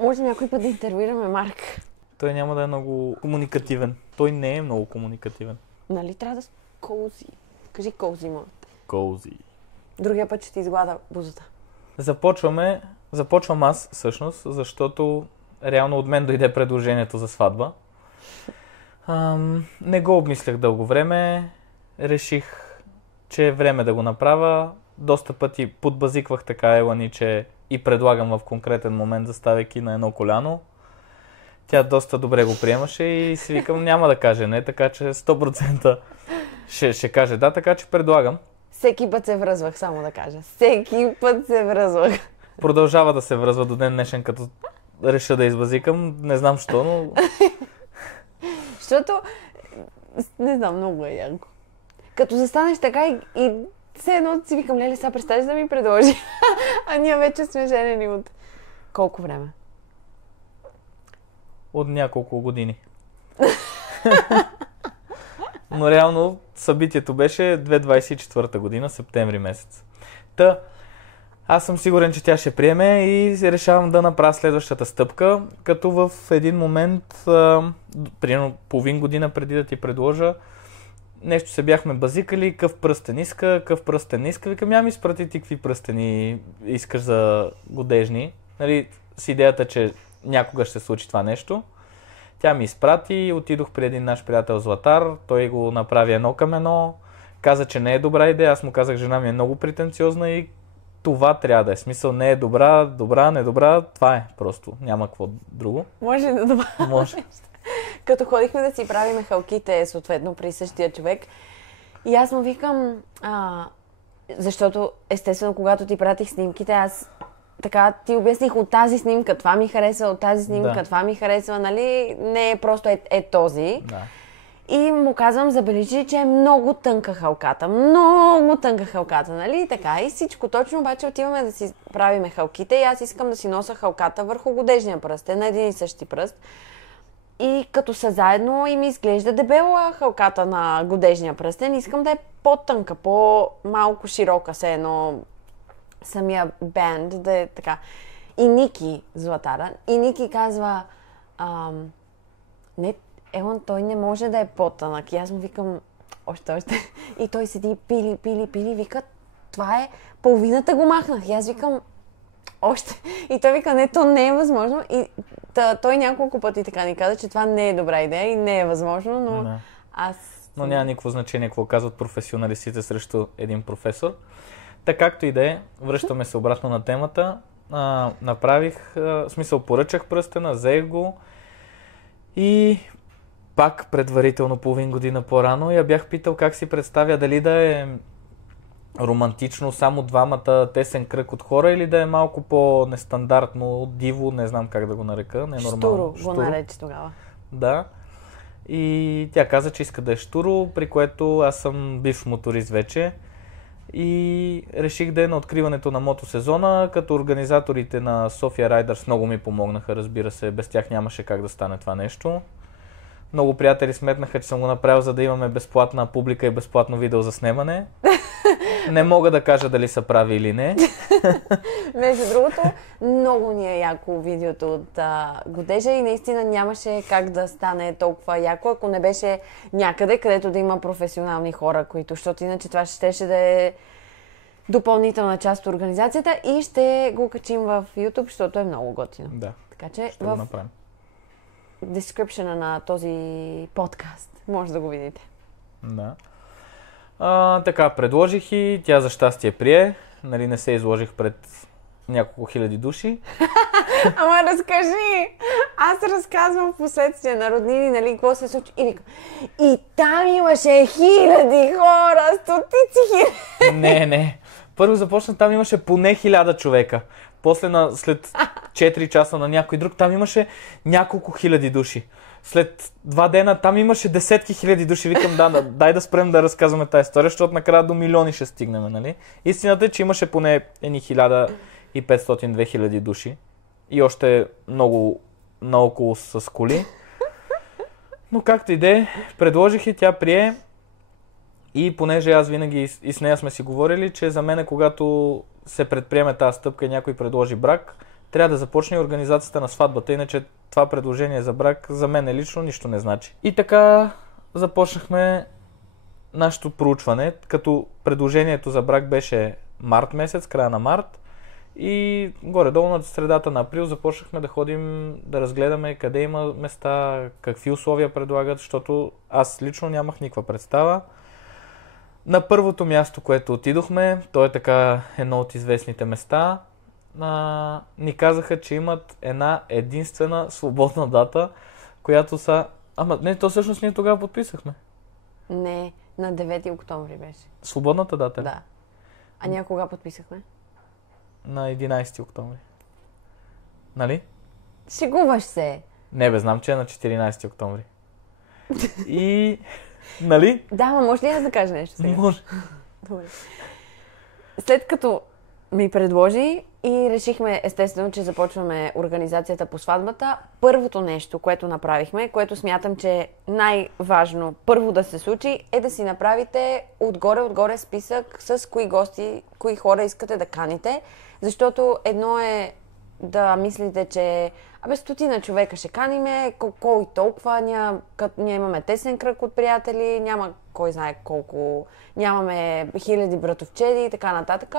Може някой път да интервюираме Марк. Той няма да е много комуникативен. Той не е много комуникативен. Нали трябва да кози. Кажи кози, моля. Кози. Другия път ще ти изглада бузата. Започвам аз, всъщност, защото реално от мен дойде предложението за сватба. Не го обмислях дълго време. Реших, че е време да го направя. Доста пъти подбазиквах така Елани, че и предлагам в конкретен момент, заставайки на едно коляно. Тя доста добре го приемаше и си викам, няма да каже не, така че 100% ще каже да, така че предлагам. Всеки път се връзвах, само да кажа. Всеки път се връзвах. Продължава да се връзва до ден днешен, като реша да избазикам. Не знам що, но... Защото, не знам, много е яко. Като застанеш така и все едно си викам, леле, сега представиш да ми предложи. А ние вече сме женени от колко време? От няколко години. Но реално събитието беше 2024 година, септември месец. Аз съм сигурен, че тя ще приеме и решавам да направя следващата стъпка, като в един момент, примерно половин година преди да ти предложа, нещо се бяхме базикали, къв пръстен иска, къв пръстен не иска. Викам, я ми изпрати ти какви пръстени искаш за годежни. Нали, с идеята, че някога ще се случи това нещо. Тя ми изпрати, отидох при един наш приятел Златар, той го направи едно към едно, каза, че не е добра идея, аз му казах, жена ми е много претенциозна и това трябва да е. Смисъл не е добра, недобра, това е просто, няма какво друго. Може да добавя. Може. Като ходихме да си правим халките, съответно при същия човек, и аз му викам, защото естествено, когато ти пратих снимките, аз така ти обясних от тази снимка, това ми харесва, от тази снимка, това ми харесва, нали? Не е просто този. Да. И му казвам, забележи, че е много тънка халката. Много тънка халката, нали? Така и всичко. Точно обаче отиваме да си правиме халките и аз искам да си нося халката върху годежния пръстен, на един и същи пръст. И като са заедно и ми изглежда дебела халката на годежния пръстен, искам да е по-тънка, по-малко широка, все едно самия бенд да е така. И Ники, Златара, и Ники казва, не, Елън, той не може да е по-тънък. И аз му викам, още. И той седи, пили, вика, това е, половината го махнах. И аз викам, още. И той вика, не, то не е възможно. И той няколко пъти така ни каза, че това не е добра идея и не е възможно, но аз... Но няма никакво значение какво казват професионалистите срещу един професор. Така както и да е, връщаме се обратно на темата. Направих, в смисъл поръчах пръстена, взех го и пак предварително половин година по-рано я бях питал как си представя дали да е романтично, само двамата, тесен кръг от хора или да е малко по-нестандартно, диво, не знам как да го нарека, ненормално. Штуро го нарече тогава. Да. И тя каза, че иска да е штуро, при което аз съм бивш моторист вече. И реших да е на откриването на мотосезона, като организаторите на София Райдърс много ми помогнаха, разбира се, без тях нямаше как да стане това нещо. Много приятели сметнаха, че съм го направил, за да имаме безплатна публика и безплатно видео за снимане. Не мога да кажа дали са прави или не. Между другото, много ни е яко видеото от годежа и наистина нямаше как да стане толкова яко, ако не беше някъде, където да има професионални хора, които, защото иначе това щеше да е допълнителна част от организацията и ще го качим в YouTube, защото е много готино. Да, така че ще го направим. Description на този подкаст може да го видите. Да. Така, предложих и тя за щастие прие. Нали, не се изложих пред няколко хиляди души. Ама разкажи! Аз разказвам в последствие на роднини, нали, какво се случи. И там имаше хиляди хора, стотици хиляди. Не. Първо започна, там имаше поне 1000 човека. После след 4 часа на някой друг, там имаше няколко хиляди души. След 2 дена там имаше десетки хиляди души. Викам, дай да спрем да разказваме тази история, защото накрая до милиони ще стигнем, нали? Истината е, че имаше поне 1500-2000 души. И още много наоколо с коли. Но както и да е, предложих и тя прие. И понеже аз винаги и с нея сме си говорили, че за мен, когато се предприеме тази стъпка и някой предложи брак, трябва да започне организацията на сватбата, иначе това предложение за брак за мен лично нищо не значи. И така започнахме нашето проучване, като предложението за брак беше март месец, края на март, и горе-долу на средата на април започнахме да ходим да разгледаме къде има места, какви условия предлагат, защото аз лично нямах никаква представа. На първото място, което отидохме, то е така едно от известните места, ни казаха, че имат една единствена свободна дата, която са... Ама не, то всъщност ние тогава подписахме. Не, на 9 октомври беше. Свободната дата? Да. А ние кога подписахме? На 11 октомври. Нали? Шегуваш се. Не бе, знам, че е на 14 октомври. И... Нали? Да, ма може ли аз да кажа нещо сега? Може. Добре. След като ми предложи и решихме естествено, че започваме организацията по сватбата, първото нещо, което направихме, което смятам, че е най-важно първо да се случи, е да си направите отгоре списък с кои гости, кои хора искате да каните, защото едно е да мислите, че стотина човека ще каниме, кой толкова, ние имаме тесен кръг от приятели, няма кой знае колко, нямаме хиляди братовчеди и така нататък.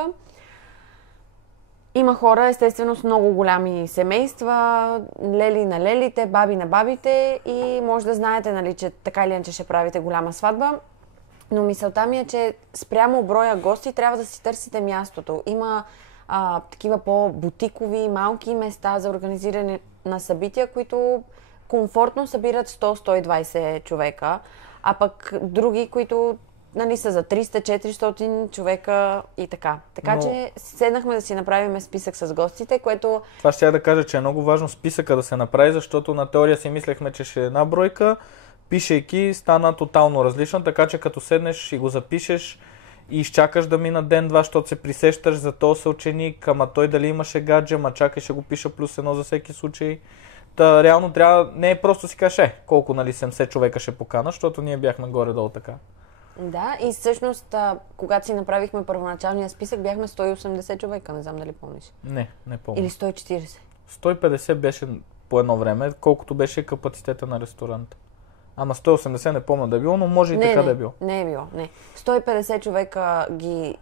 Има хора, естествено, с много голями семейства, лели на лелите, баби на бабите и може да знаете, нали, че така или иначе ще правите голяма сватба. Но мисълта ми е, че спрямо броя гости трябва да си търсите мястото. Има такива по-бутикови, малки места за организиране на събития, които комфортно събират 100-120 човека, а пък други, които са за 300-400 човека и така. Така че седнахме да си направим списък с гостите, което... Това ще я да кажа, че е много важно списъка да се направи, защото на теория си мислехме, че ще е една бройка, пишейки стана тотално различна, така че като седнеш и го запишеш и изчакаш да мина ден-два, защото се присещаш за този съученик, ама той дали имаше гадже, ма чакай ще го пиша плюс едно за всеки случай. Та реално трябва, не е просто си кажеш, колко 70 човека ще покана, защото ние бяхме горе-долу така. Да, и всъщност, когато си направихме първоначалния списък, бяхме 180 човека, не знам дали помниш. Не помня. Или 140. 150 беше по едно време, колкото беше капацитета на ресторанта. Ама 180 не помня да е било, но може и така да е било. Не е било, не. 150 човека ги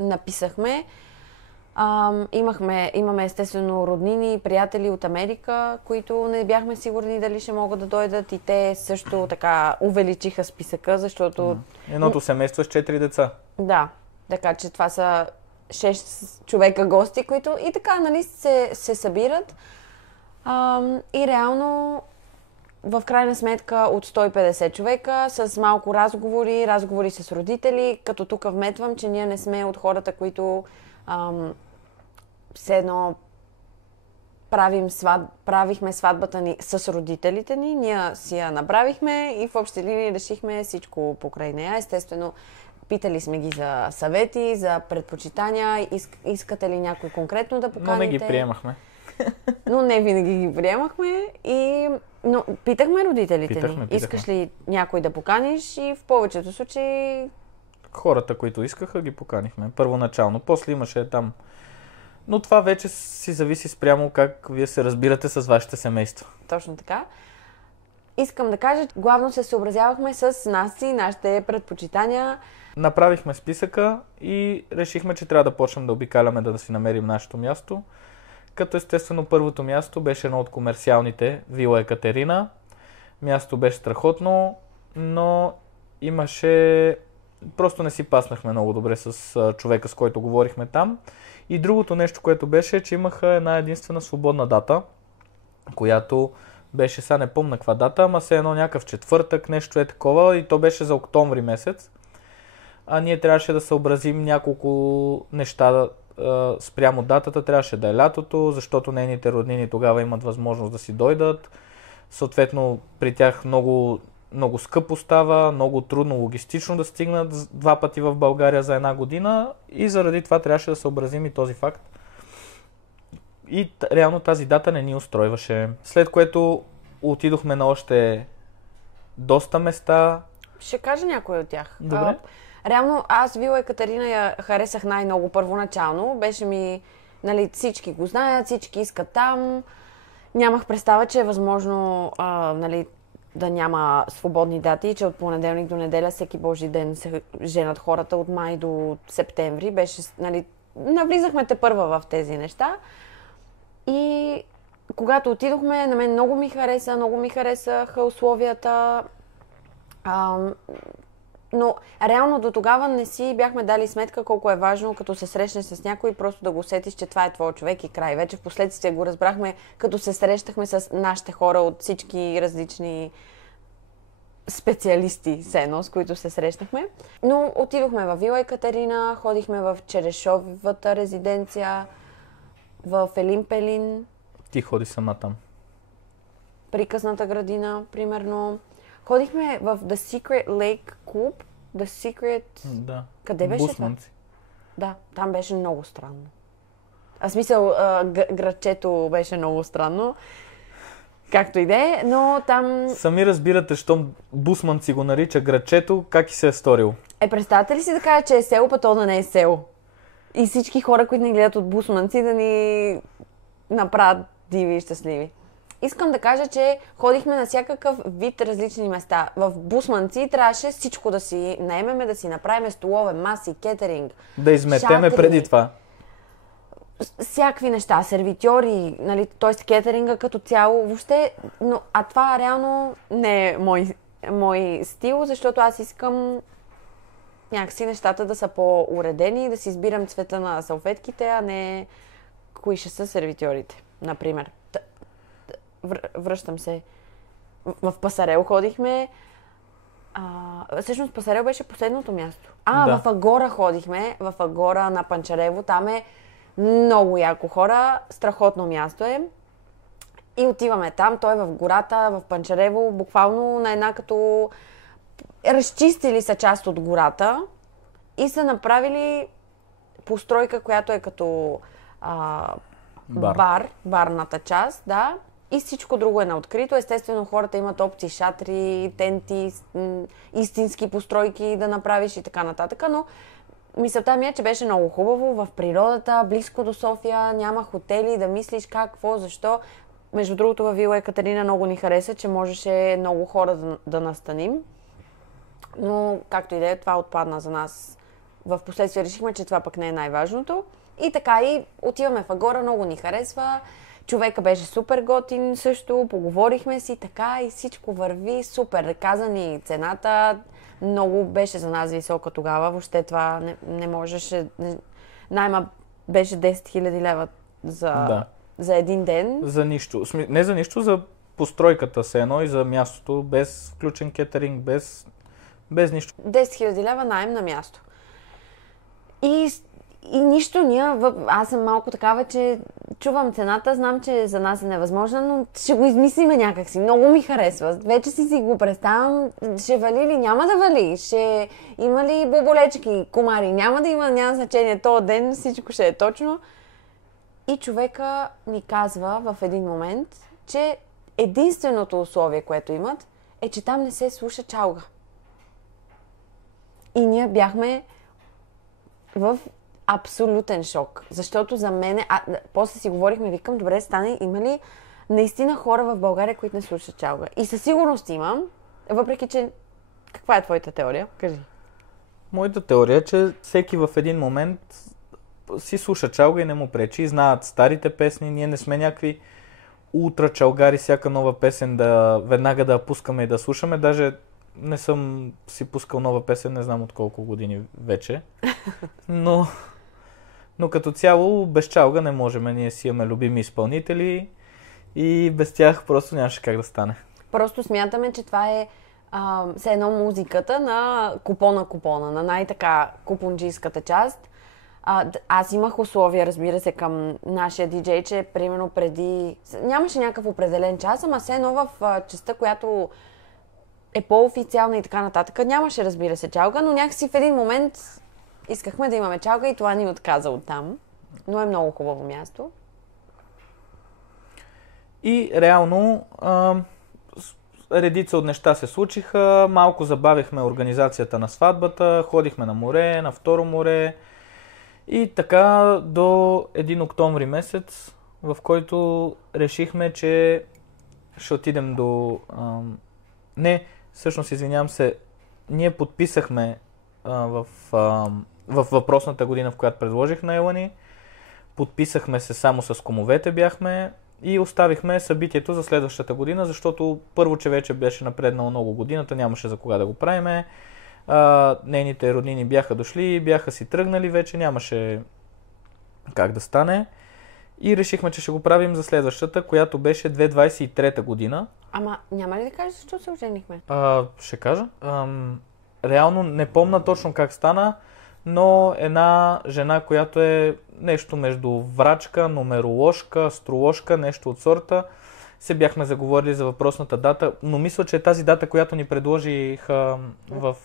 написахме. Имаме естествено роднини и приятели от Америка, които не бяхме сигурни дали ще могат да дойдат и те също така увеличиха списъка, защото... Едното семейство с 4 деца. Да, така че това са 6 човека гости, които и така, нали, се събират. И реално в крайна сметка от 150 човека с малко разговори с родители, като тук вметвам, че ние не сме от хората, които все едно правихме сватбата ни с родителите ни, ние си я направихме и в общи линии решихме всичко покрай нея. Естествено, питали сме ги за съвети, за предпочитания, искате ли някой конкретно да поканите. Но не ги приемахме. Но не винаги ги приемахме но питахме родителите ни. Питахме. Искаш ли някой да поканиш и в повечето случаи... Хората, които искаха, ги поканихме първоначално. После имаше там. Но това вече си зависи спрямо как вие се разбирате с вашите семейства. Точно така. Искам да кажа, главно се съобразявахме с нас и нашите предпочитания. Направихме списъка и решихме, че трябва да почнем да обикаляме, да си намерим нашето място. Като естествено първото място беше едно от комерциалните, Вила Екатерина. Място беше страхотно, но имаше... Просто не си паснахме много добре с човека, с който говорихме там. И другото нещо, което беше, че имаха една единствена свободна дата, която беше, сега не помня каква дата, ама се едно някакъв четвъртък, нещо е такова, и то беше за октомври месец. А ние трябваше да съобразим няколко неща спрямо датата. Трябваше да е лятото, защото нейните роднини тогава имат възможност да си дойдат. Съответно, при тях много скъпо става, много трудно логистично да стигнат 2 пъти в България за една година и заради това трябваше да съобразим и този факт. И реално тази дата не ни устройваше. След което отидохме на още доста места. Ще кажа някой от тях. Добре. Реално аз Вила Екатерина я харесах най-много първоначално. Беше ми Нали, всички го знаят, всички искат там. Нямах представа, че е възможно нали, да няма свободни дати, че от понеделник до неделя всеки божи ден се женат хората от май до септември. Беше, нали, навлизахме тепърва в тези неща. И когато отидохме, на мен много ми харесаха условията. Но реално до тогава не си бяхме дали сметка колко е важно, като се срещнеш с някой, просто да го усетиш, че това е твой човек и край. Вече в последствие го разбрахме, като се срещахме с нашите хора от всички различни специалисти, с които се срещнахме. Но отидохме във Вила Екатерина, ходихме в Черешовата резиденция, в Елин Пелин. Ти ходи сама там. Приказната градина, примерно. Ходихме в The Secret Lake Club. The Secret... Да. Къде беше Бусманци. Да, там беше много странно. В смисъл, градчето беше много странно. Както и да е, но там... Сами разбирате, щом Бусманци го нарича градчето, как и се е сторил. Представете ли си да кажа, че е село, па то да не е село? И всички хора, които ни гледат от Бусманци, да ни направят диви и щастливи. Искам да кажа, че ходихме на всякакъв вид различни места. В Бусманци трябваше всичко да си наемеме, да си направим столове, маси, кетеринг. Да изметеме шатри, преди това. Всякакви неща, сервитьори, нали, т.е. кетеринга като цяло. Въобще, а това реално не е мой стил, защото аз искам някакси нещата да са по-уредени, да си избирам цвета на салфетките, а не кои ще са сервитьорите, например. Връщам се. В Пасарел ходихме. Всъщност Пасарел беше последното място. Да. В Агора ходихме. В Агора на Панчарево. Там е много яко хора. Страхотно място е. И отиваме там. Той е в гората, в Панчарево. Буквално на една като... Разчистили са част от гората и са направили постройка, която е като барната част, да. И всичко друго е на открито. Естествено, хората имат опции, шатри, тенти, истински постройки да направиш и така нататък. Но мисълта ми е, че беше много хубаво в природата, близко до София, няма хотели, да мислиш как, какво, защо. Между другото, във Вила Екатерина много ни хареса, че можеше много хора да настаним. Но, както и да е, това отпадна за нас. В последствие решихме, че това пък не е най-важното. И така и отиваме в Агора, много ни харесва. Човека беше супер готин също, поговорихме си така и всичко върви супер. Каза ни цената, много беше за нас висока тогава, въобще това не можеше. Найма беше 10 000 лева за един ден. За нищо. Не за нищо, за постройката се едно и за мястото, без включен кетеринг, без нищо. 10 000 лева найем на място. И нищо, аз съм малко такава, че чувам цената, знам, че за нас е невъзможно, но ще го измислиме някакси. Много ми харесва. Вече си го представям. Ще вали ли? Няма да вали. Ще има ли боболечки, комари? Няма да има, няма значение. Този ден всичко ще е точно. И човека ни казва в един момент, че единственото условие, което имат, е, че там не се слуша чалга. И ние бяхме в абсолютен шок. Защото за мен... после си говорихме, викам, добре, стане, има ли наистина хора в България, които не слушат чалга? И със сигурност имам, въпреки че... Каква е твоята теория? Кажи. Моята теория е, че всеки в един момент си слуша чалга и не му пречи. И знаят старите песни, ние не сме някакви ултра чалгари, всяка нова песен веднага да пускаме и да слушаме. Даже не съм си пускал нова песен, не знам от колко години вече. Но като цяло без чалга не можем. Ние си имаме любими изпълнители и без тях просто нямаше как да стане. Просто смятаме, че това е все едно музиката на купона, на най-така купонджийската част. Аз имах условия, разбира се, към нашия диджей, че примерно преди... Нямаше някакъв определен час, ама все едно в частта, която е по-официална и така нататък. Нямаше, разбира се, чалга, но някакси в един момент искахме да имаме чалга и това ни отказа оттам. Но е много хубаво място. И реално редица от неща се случиха. Малко забавихме организацията на сватбата, ходихме на море, на второ море И така до 1 октомври месец, в който решихме, че ще отидем до... Не, всъщност, извинявам се, ние подписахме в въпросната година, в която предложих на Елани. Подписахме се само с комовете бяхме и оставихме събитието за следващата година, защото първо, че вече беше напреднало много годината, нямаше за кога да го правиме. Нейните роднини бяха дошли, бяха си тръгнали вече, нямаше как да стане. И решихме, че ще го правим за следващата, която беше 2023 година. Ама няма ли да кажеш защо се оженихме? Ще кажа. Реално не помня точно как стана, но една жена, която е нещо между врачка, нумероложка, астроложка, нещо от сорта, се бяхме заговорили за въпросната дата, но мисля, че е тази дата, която ни предложиха в...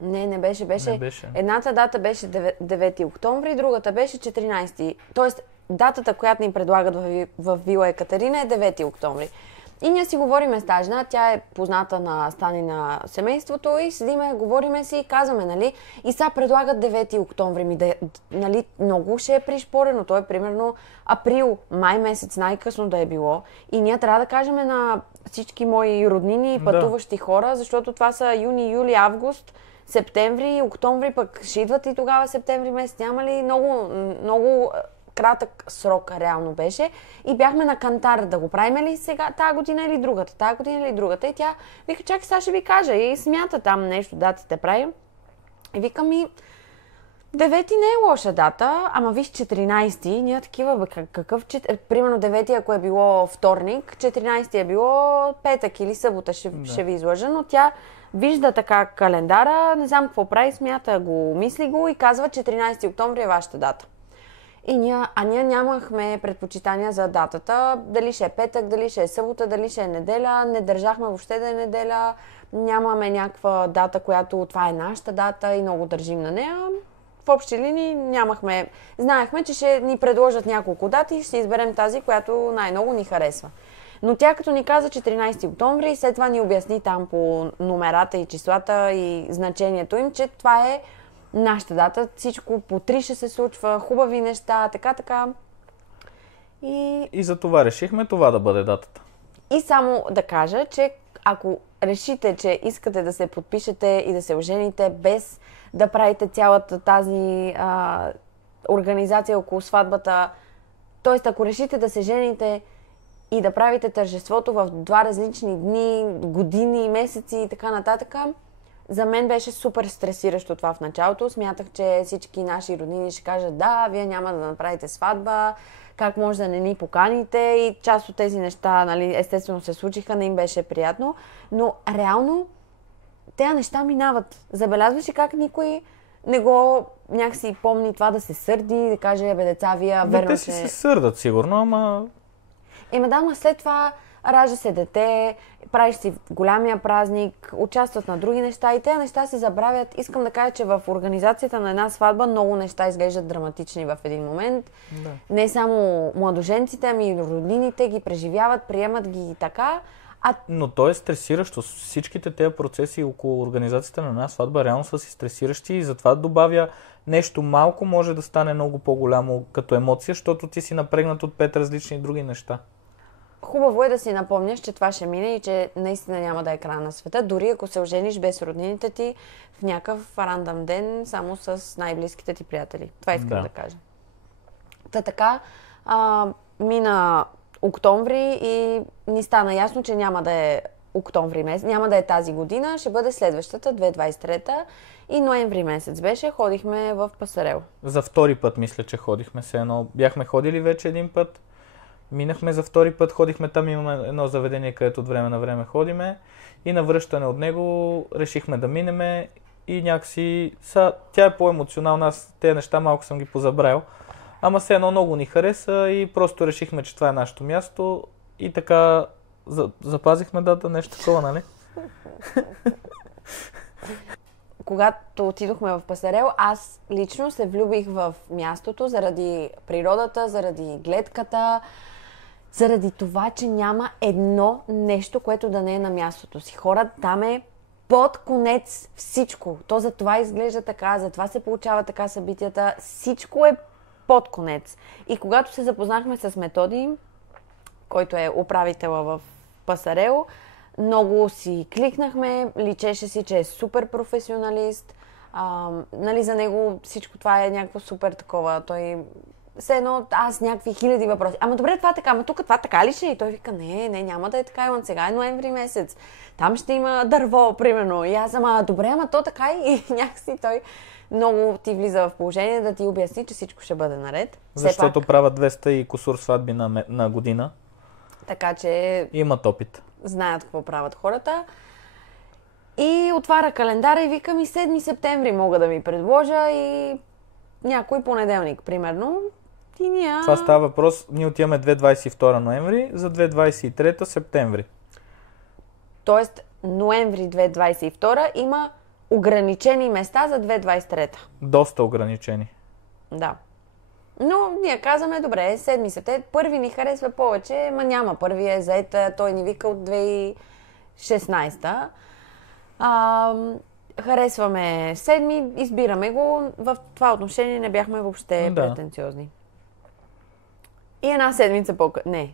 Не беше. Не беше. Едната дата беше 9 октомври, другата беше 14. Тоест, датата, която ни предлагат в Вила Екатерина е 9 октомври. И ние си говориме с тази жена, тя е позната на Стани на семейството и седиме, говориме си и казваме, нали? И сега предлагат 9 октомври, нали, много ще е пришпорено. То е примерно април, май месец най-късно да е било. И ние трябва да кажем на всички мои роднини и пътуващи хора, защото това са юни, юли, август, септември, октомври, пък ще идват и тогава септември месец. Няма ли много кратък срок реално беше и бяхме на кантар да го правим ли сега, тази година или другата. И тя вика, чакай, сега ще ви кажа и смята там нещо, датите правим. И вика ми, 9 не е лоша дата, ама виж 14-ти, ние такива, какъв, примерно 9-ти, ако е било вторник, 14-ти е било петък или събота, ще ви излъжа, но тя вижда така календара, не знам какво прави, смята го, мисли го и казва 14 октомври е вашата дата. И ние нямахме предпочитания за датата, дали ще е петък, дали ще е събота, дали ще е неделя, не държахме въобще да е неделя, нямаме някаква дата, която това е нашата дата и много държим на нея. В общи линии нямахме, знаехме, че ще ни предложат няколко дати и ще изберем тази, която най-много ни харесва. Но тя като ни каза 14 октомври, след това ни обясни там по номерата и числата и значението им, че това е нашата дата, всичко по 3 ще се случва, хубави неща, така. И за това решихме това да бъде датата. И само да кажа, че ако решите, че искате да се подпишете и да се ожените без да правите цялата тази организация около сватбата, т.е. ако решите да се жените и да правите тържеството в 2 различни дни, години, месеци и така нататък, за мен беше супер стресиращо това в началото. Смятах, че всички наши роднини ще кажат, да, вие няма да направите сватба, как може да не ни поканите, и част от тези неща, нали, естествено се случиха, не им беше приятно, но реално тези неща минават. Забелязваш ли как никой не го някакси помни това да се сърди, да каже, бе, деца, вие верно, те си се сърдат сигурно, ама... Да, след това ражда се дете, правиш си голямия празник, участват на други неща и тези неща се забравят. Искам да кажа, че в организацията на една сватба много неща изглеждат драматични в един момент. Да. Не само младоженците, ами и роднините ги преживяват, приемат ги и така. Но то е стресиращо. Всичките тези процеси около организацията на една сватба реално са си стресиращи и затова добавя нещо малко, може да стане много по-голямо като емоция, защото ти си напрегнат от 5 различни други неща. Хубаво е да си напомняш, че това ще мине и че наистина няма да е края на света, дори ако се ожениш без роднините ти в някакъв рандъм ден, само с най-близките ти приятели. Това искам да кажа. Така, мина октомври и ни стана ясно, че няма да е октомври месец, няма да е тази година, ще бъде следващата, 2023 и ноември месец беше, ходихме в Пасарел. За втори път мисля, че ходихме се едно. Бяхме ходили вече един път. Минахме за втори път, ходихме там, имаме едно заведение, където от време на време ходиме и на връщане от него решихме да минеме и някакси, тя е по-емоционална, аз тези неща малко съм ги позабравил, ама все едно много ни хареса и просто решихме, че това е нашето място и така запазихме дата, нещо такова, нали? Когато отидохме в Пасарел, аз лично се влюбих в мястото заради природата, заради гледката, заради това, че няма едно нещо, което да не е на мястото си. Хората там е под конец всичко. То за това изглежда така, затова се получава така събитията. Всичко е под конец. И когато се запознахме с Методи, който е управителя в Пасарел, много си кликнахме, личеше си, че е супер професионалист. Нали, за него всичко това е някакво супер такова. Той все едно, аз някакви хиляди въпроси. Ама добре, това така, ама тук това така ли ще? И той вика, не, няма да е така, имам сега е ноември месец. Там ще има дърво, примерно. И аз, добре, ама то така и някакси той много ти влиза в положение да ти обясни, че всичко ще бъде наред. Защото правят 200 и кусур сватби на година. Така че имат опит. Знаят какво правят хората. И отваря календара и вика ми 7 септември мога да ми предложа и някой понеделник, примерно. И ние... Това става въпрос, ние отиваме 2-22 ноември за 2-23 септември. Тоест, ноември 2022 има ограничени места за 2023. Доста ограничени. Да. Но ние казваме, добре, 7 септември, първи ни харесва повече, ма няма. Първи е заед, той ни вика от 2016. Харесваме 7, избираме го. В това отношение не бяхме въобще претенциозни. И една седмица по-късно.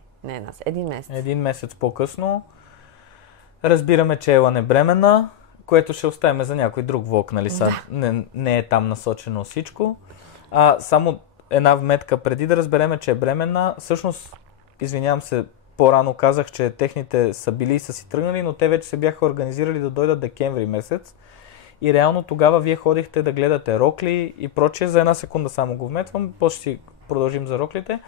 Един месец. Един месец по-късно разбираме, че Ела не бременна, което ще оставим за някой друг влог, нали? Не е там насочено всичко. Само една вметка преди да разбереме, че е бременна. Всъщност, извинявам се, по-рано казах, че техните са били и са си тръгнали, но те вече се бяха организирали да дойдат декември месец. И реално тогава вие ходихте да гледате рокли и прочее. За една секунда само го вметвам, после ще си продължим за роклите.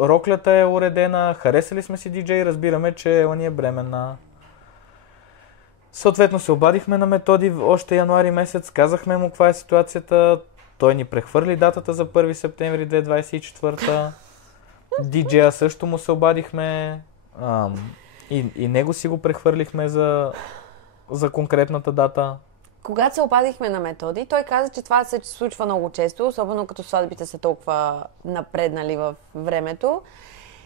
Роклята е уредена, харесали сме си диджей, разбираме, че Ела ни е бременна. Съответно се обадихме на Методи още януари месец, казахме му каква е ситуацията, той ни прехвърли датата за 1 септември 2024. Диджея също му се обадихме и него си го прехвърлихме за конкретната дата. Когато се обадихме на Методи, той каза, че това се случва много често, особено като сватбите са толкова напреднали в времето.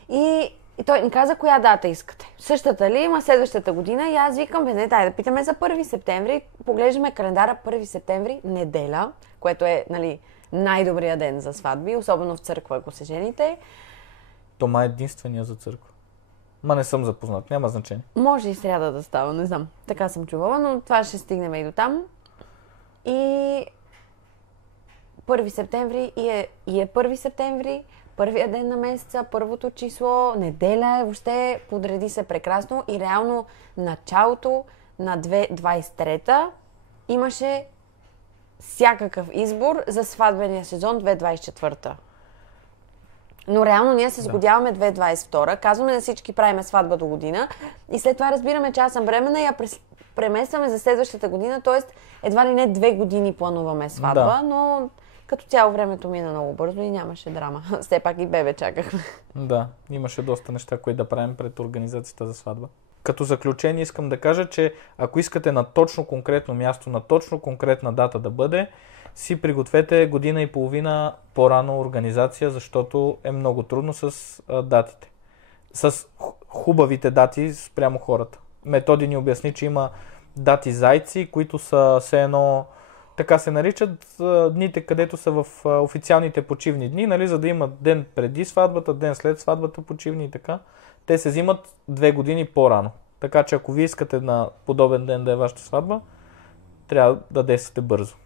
И той ни каза, коя дата искате. Същата ли има следващата година? И аз викам, дай да питаме за 1 септември. Поглеждаме календара 1 септември, неделя, което е най-добрият ден за сватби, особено в църква, ако се жените. Това е единствения за църква. Не съм запознат, няма значение. Може и сряда да става, не знам. Така съм чувала, но това ще стигнем и до там. И 1 септември и е 1 септември, първия ден на месеца, първото число, неделя е, въобще подреди се прекрасно и реално началото на 2023 имаше всякакъв избор за сватбения сезон 2024. Но реално ние се сгодяваме 2022, казваме на всички правиме сватба до година и след това разбираме, че аз съм бременна и я преместваме за следващата година, т.е. едва ли не 2 години плануваме сватба, но като цяло времето мина много бързо и нямаше драма. Все пак и бебе чакахме. Да, имаше доста неща, които да правим пред организацията за сватба. Като заключение искам да кажа, че ако искате на точно конкретно място, на точно конкретна дата да бъде, си пригответе година и половина по-рано организация, защото е много трудно с датите. С хубавите дати спрямо хората. Методи ни обясни, че има дати зайци, които са все едно, така се наричат, дните, където са в официалните почивни дни, нали, за да имат ден преди сватбата, ден след сватбата почивни и така. Те се взимат 2 години по-рано. Така че ако ви искате на подобен ден да е вашата сватба, трябва да действате бързо.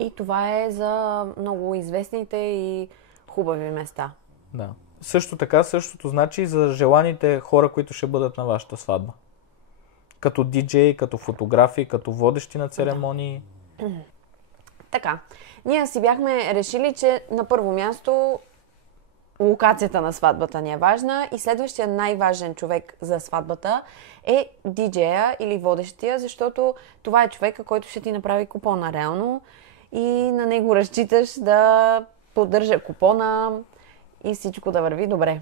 И това е за много известните и хубави места. Да. Също така, същото значи и за желаните хора, които ще бъдат на вашата сватба. Като диджей, като фотографи, като водещи на церемонии. Да. Така. Ние си бяхме решили, че на първо място локацията на сватбата ни е важна и следващия най-важен човек за сватбата е диджея или водещия, защото това е човека, който ще ти направи купона реално и на него разчиташ да поддържа купона и всичко да върви добре.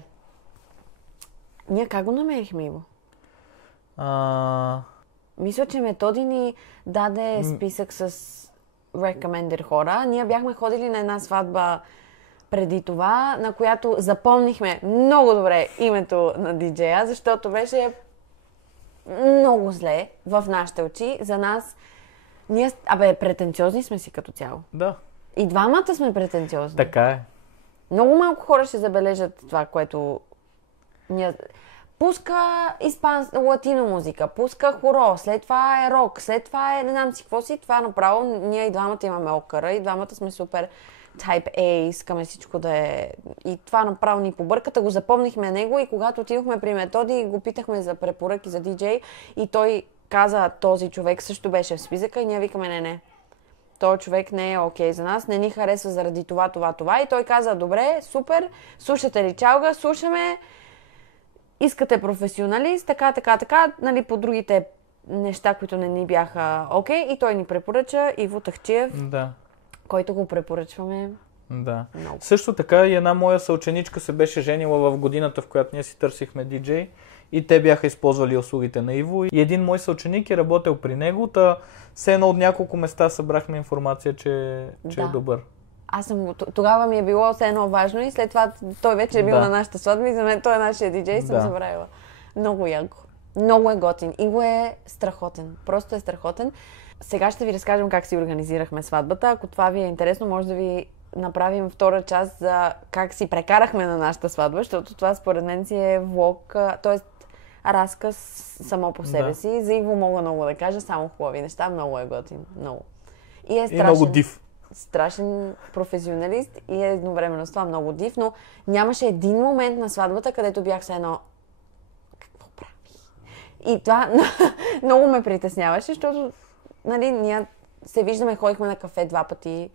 Ние как го намерихме, Иво? Мисля, че Методи ни даде списък с recommended хора. Ние бяхме ходили на една сватба преди това, на която запомнихме много добре името на диджея, защото беше много зле в нашите очи. За нас, ние, претенциозни сме си като цяло. Да. И двамата сме претенциозни. Така е. Много малко хора ще забележат това, което ние... Пуска латино музика, пуска хоро, след това е рок, след това е не знам си какво си, това направо ние и двамата имаме окъра, и двамата сме супер Type A, искаме всичко да е... И това направо ни побърката, го запомнихме него, и когато отидохме при Методи, го питахме за препоръки за диджей, и той каза, този човек също беше в списъка, и ние викаме не. Този човек не е окей за нас, не ни харесва заради това. И той каза, добре, супер, слушате ли чалга, слушаме, искате професионалист, така, нали, по другите неща, които не ни бяха окей. И той ни препоръча Иво Тахчиев, Да. който го препоръчваме. Да. Много. Също така и една моя съученичка се беше женила в годината, в която ние си търсихме диджей, и те бяха използвали услугите на Иво. И един мой съученик е работил при него, все едно от няколко места събрахме информация, че е добър. Тогава ми е било все едно важно, и след това той вече е бил на нашата сватба, и за мен той е нашия диджей, съм забравила. Много яко. Много е готин. Иго е страхотен. Просто е страхотен. Сега ще ви разкажем как си организирахме сватбата. Ако това ви е интересно, може да ви направим втора част за как си прекарахме на нашата сватба, защото това според мен си е влог, т.е. разказ само по себе си. За Иво мога много да кажа, само хубави неща. Много е готин. Много. И е страшен. И много див. Страшен професионалист, и е едновременно с това много див, но нямаше един момент на сватбата, където бях все едно какво прави? И това много ме притесняваше, защото нали, ние се виждаме, ходихме на кафе 2 пъти,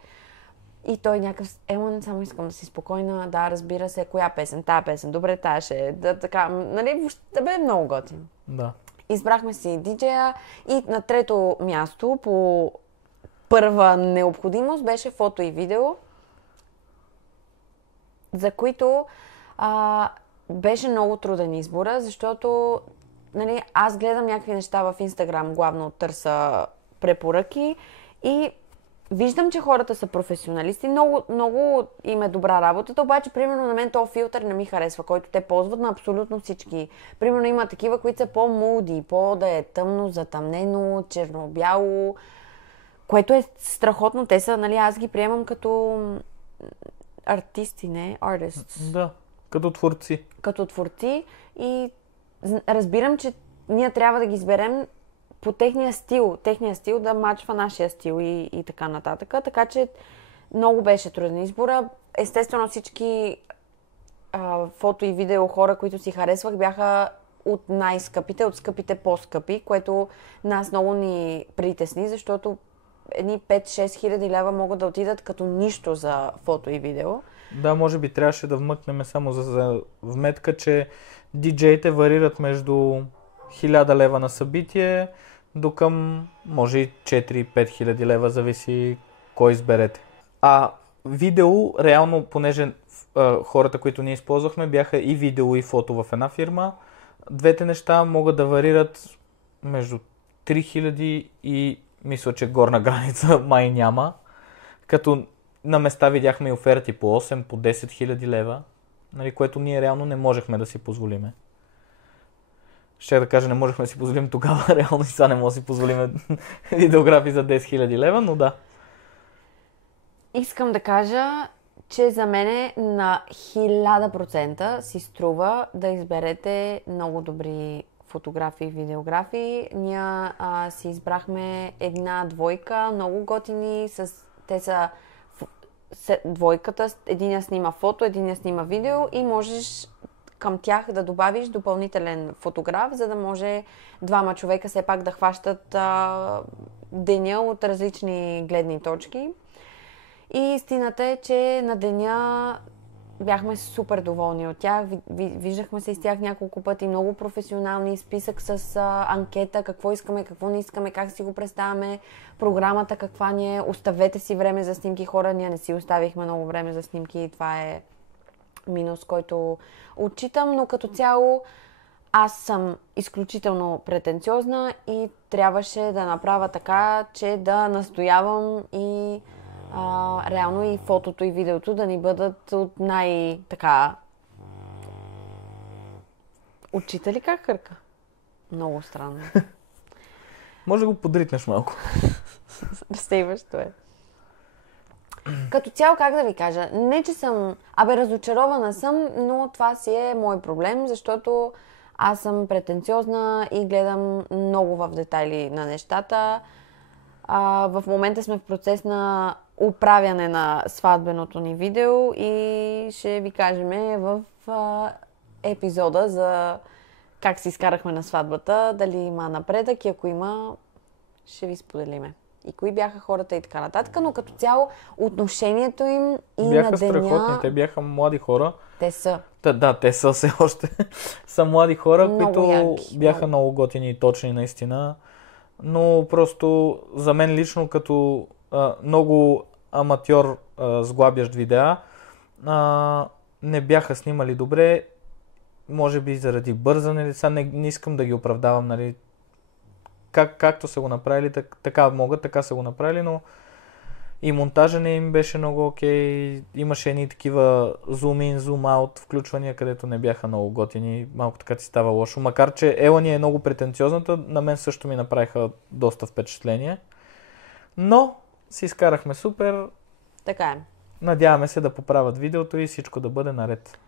и той някакъв, Елън, само искам да си спокойна, да, разбира се, коя песен, тая песен, добре, тая ще е, да, така, нали, въобще бе много готин. Да. Избрахме си диджея, и на трето място по първа необходимост беше фото и видео, за които беше много труден избора, защото нали, аз гледам някакви неща в Инстаграм, главно търся препоръки, и виждам, че хората са професионалисти, много им е добра работата, обаче примерно на мен този филтър не ми харесва, който те ползват на абсолютно всички. Примерно има такива, които са по-муди, да е тъмно, затъмнено, черно-бяло, което е страхотно. Те са, нали, аз ги приемам като артисти, не? Artists. Да, като творци. Като творци, и разбирам, че ние трябва да ги изберем по техния стил да мачва нашия стил и така нататък. Така че много беше труден избора. Естествено всички фото и видео хора, които си харесвах, бяха от най-скъпите, от скъпите по-скъпи, което нас много ни притесни, защото едни 5-6 хиляди лева могат да отидат като нищо за фото и видео. Да, може би трябваше да вмъкнем само за вметка, че диджеите варират между 1000 лева на събитие до към, може и 4-5 хиляди лева, зависи кой изберете. А видео, реално, понеже хората, които ние използвахме, бяха и видео, и фото в една фирма, двете неща могат да варират между 3000 и мисля, че горна граница май няма. Като на места видяхме и оферти по 8, по 10 хиляди лева, нали, което ние реално не можехме да си позволиме. Ще да кажа, не можехме да си позволим тогава, реално и сега не можем да си позволим видеографи за 10 хиляди лева, но да. Искам да кажа, че за мене на 1000% си струва да изберете много добри фотографии, видеографии. Ние си избрахме една двойка, много готини, те са двойката, единия снима фото, единия снима видео, и можеш към тях да добавиш допълнителен фотограф, за да може двама човека все пак да хващат деня от различни гледни точки. И истината е, че на деня бяхме супер доволни от тях. Виждахме се с тях няколко пъти, много професионални, списък с анкета, какво искаме, какво не искаме, как си го представяме, програмата каква ни е. Оставете си време за снимки, хора, ние не си оставихме много време за снимки, и това е минус, който отчитам, но като цяло аз съм изключително претенциозна и трябваше да направя така, че да настоявам и реално и фотото и видеото да ни бъдат от най-така... Отчита ли как хърка? Много странно. Може да го подритнеш малко. Разсейващо е. Като цяло, как да ви кажа, не че съм... разочарована съм, но това си е мой проблем, защото аз съм претенциозна и гледам много в детайли на нещата. В момента сме в процес на оправяне на сватбеното ни видео и ще ви кажем в епизода за как си изкарахме на сватбата, дали има напредък и ако има, ще ви споделиме. И кои бяха хората и така нататък, но като цяло отношението им и бяха на деня... страхотни, те бяха млади хора. Те са. Да, те са все още. Са млади хора, Много които янки, бяха много готини и точни наистина. Но просто за мен лично като много аматьор сглабящ видеа, не бяха снимали добре. Може би заради бързане ли са, не искам да ги оправдавам, нали. Както са го направили, така могат, така са го направили, но и монтажа не им беше много окей. Имаше едни такива зум-ин, зум-аут включвания, където не бяха много готини. Малко така ти става лошо. Макар, че Елани е много претенциозната, на мен също ми направиха доста впечатление. Но си изкарахме супер. Така е. Надяваме се да поправят видеото и всичко да бъде наред.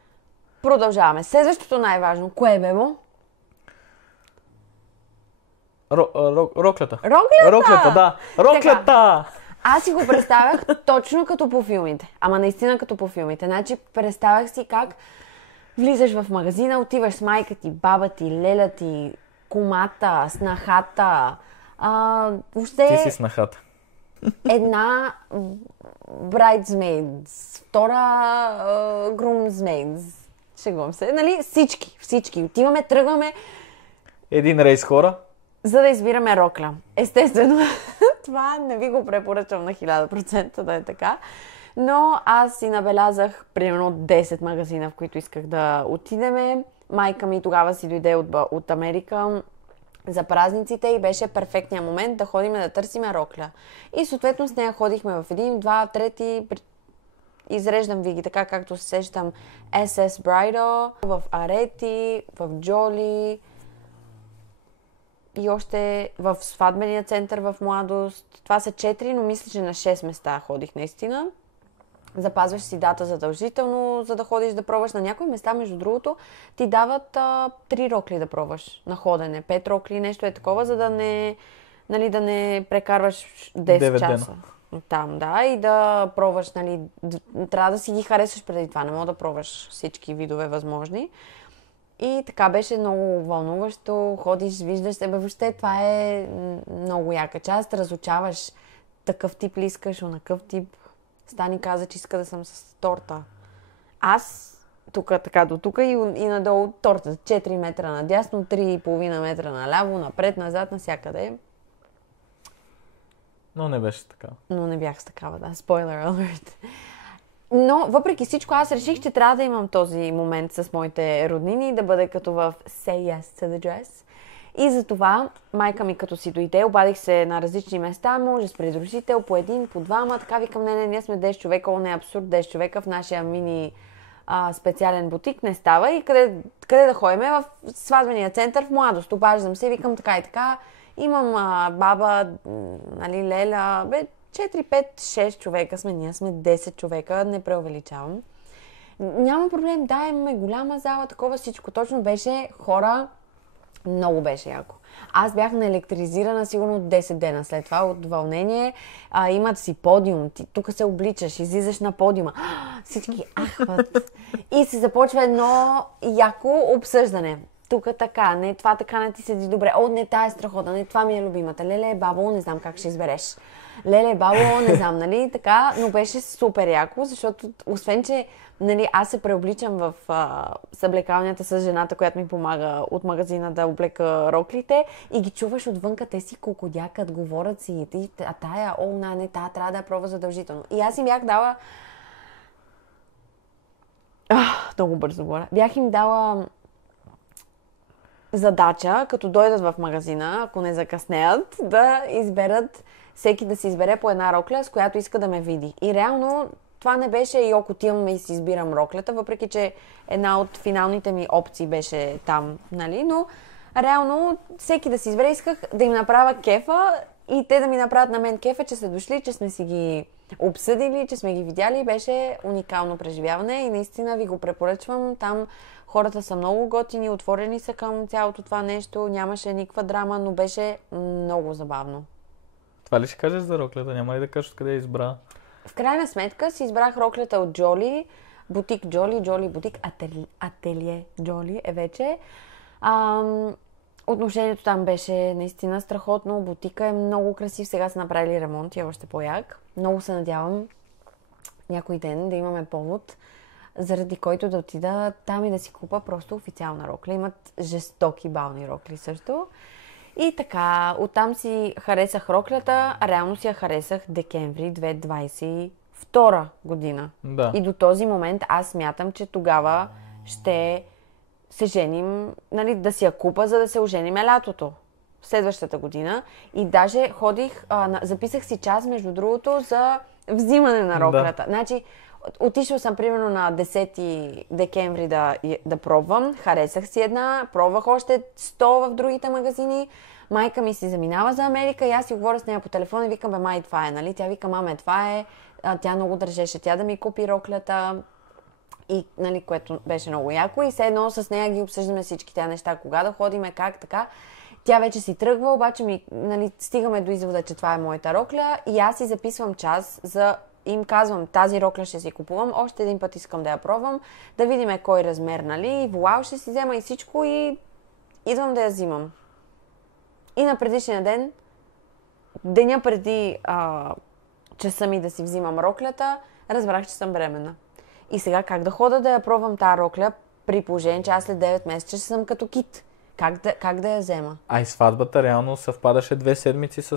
Продължаваме. Следващото най-важно. Кое е, Бебо? Роклята. Роклята! Роклята, да. Роклята! Аз си го представях точно като по филмите. Ама наистина като по филмите. Значи представях си как влизаш в магазина, отиваш с майка ти, баба ти, леля ти, кумата, снахата. Въобще... Ти си снахата. Една bridesmaids, втора groomsmaids. Шегувам се. Нали? Всички. Отиваме, тръгваме. Един рейс хора. За да избираме рокля. Естествено, това не ви го препоръчвам на 1000% да е така. Но аз си набелязах примерно 10 магазина, в които исках да отидеме. Майка ми тогава си дойде от Америка за празниците и беше перфектният момент да ходим да търсиме рокля. И съответно с нея ходихме в един, два, трети, изреждам ви ги така, както се сещам, SS Bridal, в Арети, в Джоли и още в сватбения център в Младост. Това са 4, но мисля, че на 6 места ходих наистина. Запазваш си дата задължително, за да ходиш да пробваш. На някои места, между другото, ти дават 3 рокли да пробваш на ходене, 5 рокли, нещо е такова, за да не, нали, да не прекарваш 10 часа. Там, да, и да пробваш, нали, трябва да си ги харесваш преди това, не мога да пробваш всички видове възможни. И така беше много вълнуващо, ходиш, виждаш се, въобще това е много яка част, разучаваш такъв тип ли искаш, онакъв тип. Стани каза, че иска да съм с торта. Аз тук, така до тук и надолу торта. 4 метра надясно, 3,5 метра наляво, напред, назад, навсякъде. Но не беше така. Но не бях с такава, да. Spoiler alert. Но, въпреки всичко, аз реших, че трябва да имам този момент с моите роднини, да бъде като в Say Yes to the Dress. И затова майка ми като си дойде, обадих се на различни места, може с придружител, по един, по двама, така викам, не, ние сме 10 човека, не е абсурд, 10 човека в нашия мини специален бутик, не става. И къде да ходим? В сватбения център в Младост. Обаждам се, викам така и така. Имам баба, нали, леля, 4, 5, 6 човека сме, ние сме 10 човека, не преувеличавам. Няма проблем, да, имаме голяма зала, такова всичко. Точно беше хора, много беше яко. Аз бях наелектризирана сигурно 10 дена след това от вълнение. Имат си подиум, тук се обличаш, излизаш на подиума. Всички ахват. И се започва едно яко обсъждане. Тук така, не, това така не ти седи добре. О, не, тая е страхотна, не, това ми е любимата. Леле, бабо, не знам как ще избереш. Леле, бабо, не знам, нали, така, но беше супер яко, защото освен, че нали, аз се преобличам в съблекалнята с жената, която ми помага от магазина да облека роклите и ги чуваш отвънка, те си кокодякат, говорят си, а тая, о, не, тая трябва да я пробва задължително. И аз им бях дала... много бързо говоря. Бях им дала задача, като дойдат в магазина, ако не закъснеят, да изберат, всеки да си избере по една рокля, с която иска да ме види. И реално това не беше и ако отивам и си избирам роклята, въпреки че една от финалните ми опции беше там, нали, но реално всеки да си избере, исках да им направя кефа и те да ми направят на мен кефа, че са дошли, че сме си ги обсъдили, че сме ги видяли. Беше уникално преживяване и наистина ви го препоръчвам. Там хората са много готини, отворени са към цялото това нещо, нямаше никаква драма, но беше много забавно. Това ли ще кажеш за роклята? Няма ли да кажеш откъде избра? В крайна сметка си избрах роклята от Джоли, бутик Джоли, Джоли бутик, ателие Джоли е вече. Отношението там беше наистина страхотно, бутика е много красив, сега са направили ремонт и е още по-як. Много се надявам някой ден да имаме повод, заради който да отида там и да си купа просто официална рокля. Имат жестоки бални рокли също. И така, оттам си харесах роклята, а реално си я харесах декември 2022 година. Да. И до този момент аз смятам, че тогава ще се женим, нали, да си я купа, за да се оженим лятото. Следващата година. И даже ходих, записах си час, между другото, за взимане на роклята. Да. Значи, отишъл съм примерно на 10 декември да пробвам. Харесах си една, пробвах още 100 в другите магазини. Майка ми си заминава за Америка и аз си говоря с нея по телефона и викам, бе, май, това е, нали? Тя вика, маме, това е. Тя много държеше тя да ми купи роклята. И, нали, което беше много яко. И все едно с нея ги обсъждаме всички тези неща, кога да ходиме, как, така. Тя вече си тръгва, обаче нали, стигаме до извода, че това е моята рокля и аз си записвам час им казвам, тази рокля ще си купувам, още един път искам да я пробвам, да видим кой размер, нали, вуал ще си взема и всичко и идвам да я взимам. И на предишния ден, деня преди часа ми да си взимам роклята, разбрах, че съм бременна. И сега как да хода да я пробвам тази рокля, при положение, че аз след 9 месеца ще съм като кит. Как да я взема? А и сватбата реално съвпадаше 2 седмици с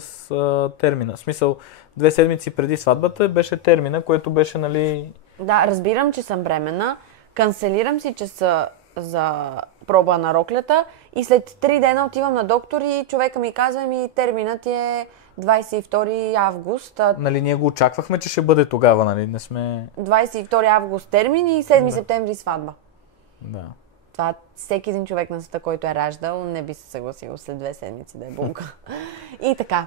термина. В смисъл, 2 седмици преди сватбата беше термина, което беше, нали... Да, разбирам, че съм бременна. Канцелирам си часа за проба на роклята и след 3 дена отивам на доктор и човека ми казва, терминът е 22 август. Нали, ние го очаквахме, че ще бъде тогава, нали? Не сме... 22 август термин и 7 септември сватба. Да. Това всеки един човек на света, който е раждал, не би се съгласил след 2 седмици да е булка. И така.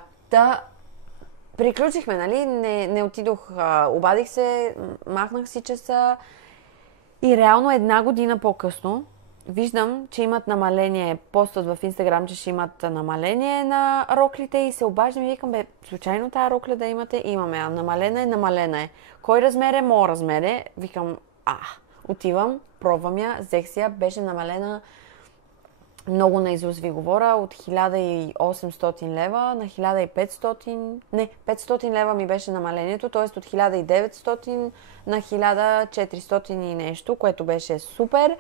Приключихме, нали? Не отидох, обадих се, махнах си часа и реално 1 година по-късно виждам, че имат намаление, постът в Инстаграм, че ще имат намаление на роклите и се обаждам и викам, бе, случайно тази рокля да имате? Имаме, намалена е. Кой размер е? Моят размер е. Викам, отивам, пробвам я, взех си я, беше намалена много наизуст ви говоря, от 1800 лева на 1500, 500 лева ми беше намалението, т.е. от 1900 на 1400 и нещо, което беше супер.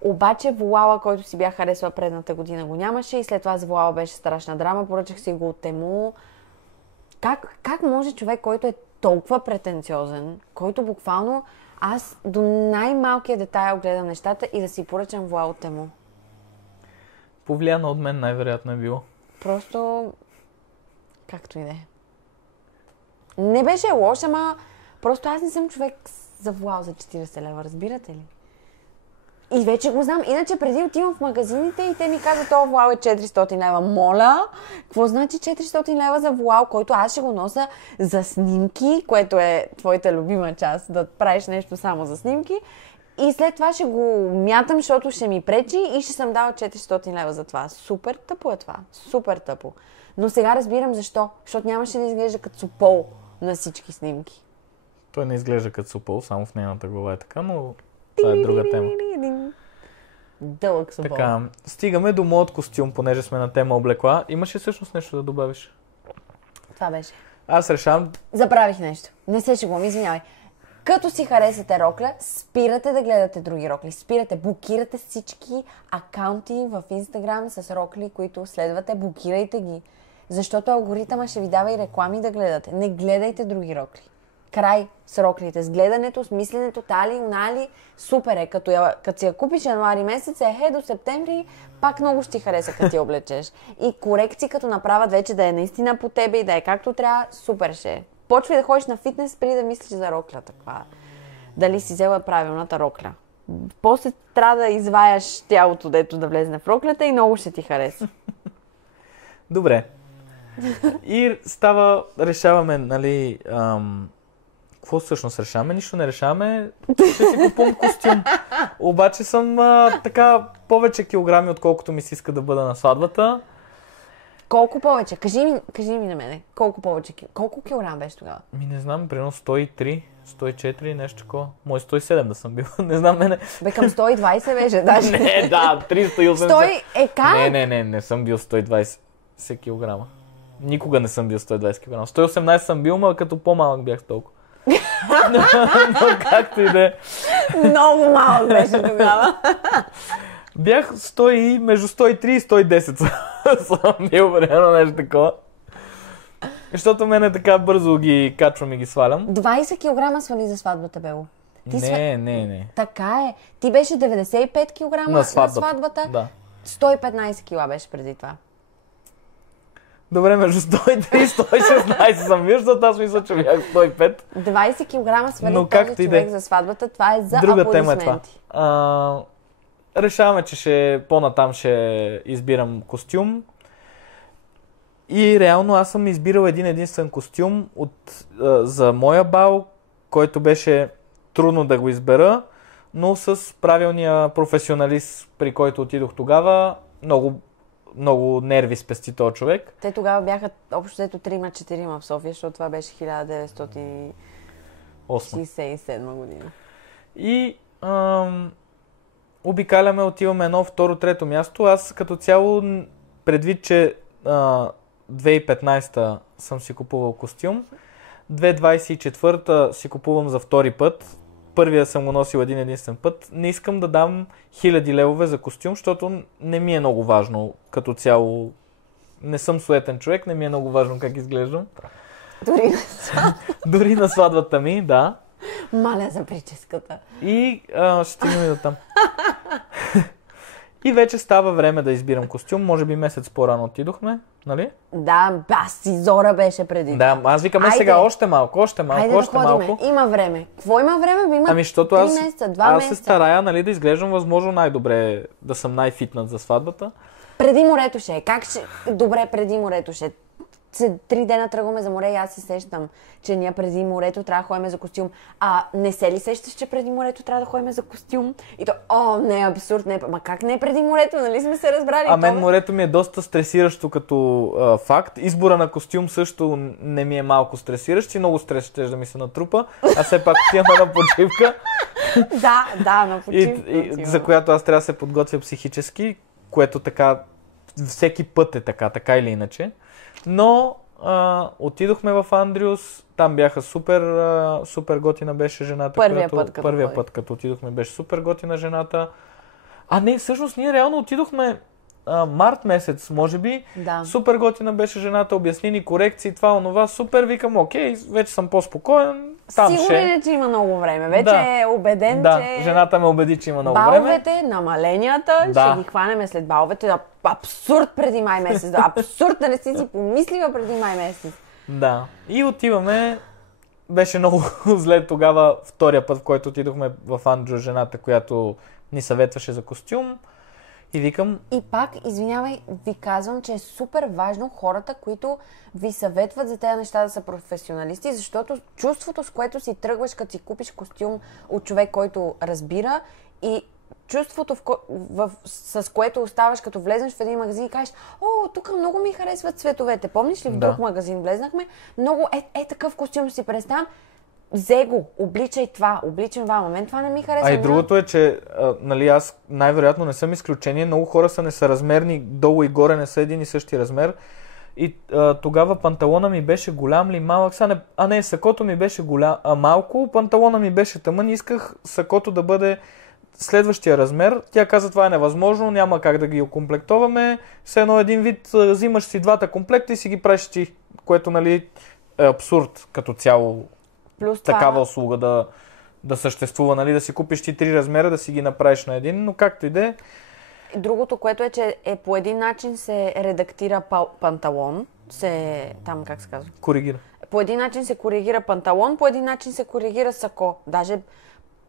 Обаче вуала, който си бях харесала предната година, го нямаше и след това за вуала беше страшна драма, поръчах си го от Тему. Как може човек, който е толкова претенциозен, който буквално аз до най-малкия детайл гледам нещата и да си поръчам вуал от Тему? Повлияно от мен най-вероятно е било. Просто... както и да е. Не беше лош, ама просто аз не съм човек за вуал за 40 лева, разбирате ли? И вече го знам. Иначе преди отивам в магазините и те ми казват, това вуал е 400 лева. Моля, какво значи 400 лева за вуал, който аз ще го нося за снимки, което е твоята любима част, да правиш нещо само за снимки. И след това ще го мятам, защото ще ми пречи и ще съм дала 400 лева за това. Супер тъпо е това. Супер тъпо. Но сега разбирам защо. Защото нямаше да изглежда като супол на всички снимки. Той не изглежда като супол, само в нейната глава е така, но това е друга тема. Дълъг супол. Така, стигаме до моят костюм, понеже сме на тема облекла. Имаш ли всъщност нещо да добавиш? Това беше. Аз решавам... Заправих нещо. Не се шегувам, извинявай. Като си харесате рокля, спирате да гледате други рокли. Спирате, блокирате всички акаунти в Инстаграм с рокли, които следвате, блокирайте ги. Защото алгоритъма ще ви дава и реклами да гледате. Не гледайте други рокли. Край с роклите, с гледането, с мисленето, тали, унали, супер е. Като си я купиш януари месец, до септември, пак много ще ти хареса, като я облечеш. И корекции, като направят вече да е наистина по тебе и да е както трябва, супер ще е. Почвай да ходиш на фитнес, преди да мислиш за роклята. Дали си взела правилната рокля. После трябва да изваяш тялото, дето да влезне в роклята и много ще ти хареса. Добре. И решаваме, нали, какво всъщност решаваме? Нищо не решаваме. Ще си купувам костюм. Обаче съм така повече килограми, отколкото ми се иска да бъда на сватбата. Колко повече? Кажи ми на мене. Колко повече? Колко килограм беше тогава? Не знам, примерно 103, 104, нещо такова. Може 107 да съм бил. Не знам мене. Бе, към 120 беше даже. Не, да, 380. 100 е как? Не съм бил 120 килограма. Никога не съм бил 120 кг. 118 съм бил, но като по-малък бях толкова. но както и да е. Много малък беше тогава. Бях между 103 и 110 съм бил, примерно нещо такова. Защото мене така бързо ги качвам и ги свалям. 20 кг свали за сватбата, Бело. Не. Така е. Ти беше 95 кг на сватбата. Да. 115 кг беше преди това. Добре, между 103 и 116 съм бил, защото аз мисля, че бях 105. 20 кг свали този човек за сватбата. Това е за друга аплодисменти. Тема е това. Решаваме, че по-натам ще избирам костюм. И реално аз съм избирал единствен костюм за моя бал, който беше трудно да го избера, но с правилния професионалист, при който отидох тогава, много нерви спести този човек. Те тогава бяха общо 3-4 в София, защото това беше 1967 година. И обикаляме, отиваме едно, второ, трето място. Аз като цяло, предвид, че 2015 съм си купувал костюм, 2024 си купувам за втори път. Първия съм го носил единствен път. Не искам да дам 1000 левове за костюм, защото не ми е много важно като цяло. Не съм суетен човек, не ми е много важно как изглеждам. Дори на сватбата ми, да. Маля за прическата. И ще стигнем и до там. И вече става време да избирам костюм. Може би месец по-рано отидохме, нали? Да, си Зора беше преди. Да, аз викам сега още малко. Малко. Има време. Какво има време? Има 3 месеца, 2 месеца. Аз се старая, нали, да изглеждам възможно най-добре, да съм най-фитнат за сватбата. Преди морето ще е. Как ще? Добре, преди морето ще е. 3 дена тръгваме за море и аз се сещам, че ние преди морето трябва да ходим за костюм. Не се ли сещаш, че преди морето трябва да ходим за костюм? И то, не, абсурд, не. Ма как не е преди морето, нали сме се разбрали? Мен морето ми е доста стресиращо като факт. Избора на костюм също не ми е малко стресиращ и много стрес ще да ми се натрупа. А все пак отиваме на почивка. Да, на почивка. За която аз трябва да се подготвя психически, което така всеки път е така или иначе. Но отидохме в Андрюс, там бяха супер готина беше жената. Първия път, като отидохме, беше супер готина жената. Не, всъщност ние реално отидохме март месец, може би. Да. Супер готина беше жената, обясни ни корекции, това, онова. Супер, викам, окей, вече съм по-спокоен. Сигурен е, че има много време. Вече е убеден, че... жената ме убеди, че има много време. Баловете, намаленията, ще ги хванеме след баловете. Абсурд преди май месец. Абсурд, да не си помислила преди май месец. Да. И отиваме. Беше много зле тогава, втория път, в който отидохме в Андрю, жената, която ни съветваше за костюм. И викам... И пак, извинявай, ви казвам, че е супер важно хората, които ви съветват за тези неща да са професионалисти, защото чувството, с което си тръгваш, като си купиш костюм от човек, който разбира, и чувството, с което оставаш, като влезнеш в един магазин и кажеш, тук много ми харесват цветовете. Помниш ли в друг магазин влезнахме? Много такъв костюм си представям. Взе го, обличам това, мен това не ми харесва. И другото е, че нали, аз най-вероятно не съм изключение, много хора са несъразмерни, долу и горе не са един и същи размер. И тогава панталона ми беше голям ли, малък, сакото ми беше малко, панталона ми беше тъмън, исках сакото да бъде следващия размер. Тя каза, това е невъзможно, няма как да ги окомплектоваме. Все едно един вид, взимаш си двата комплекта и си ги правиш ти, което нали е абсурд като цяло. Плюс такава услуга да съществува, нали, да си купиш ти 3 размера, да си ги направиш на един, но както и да е. Другото, което е, че по един начин се редактира панталон, как се казва? Коригира. По един начин се коригира панталон, по един начин се коригира сако. Даже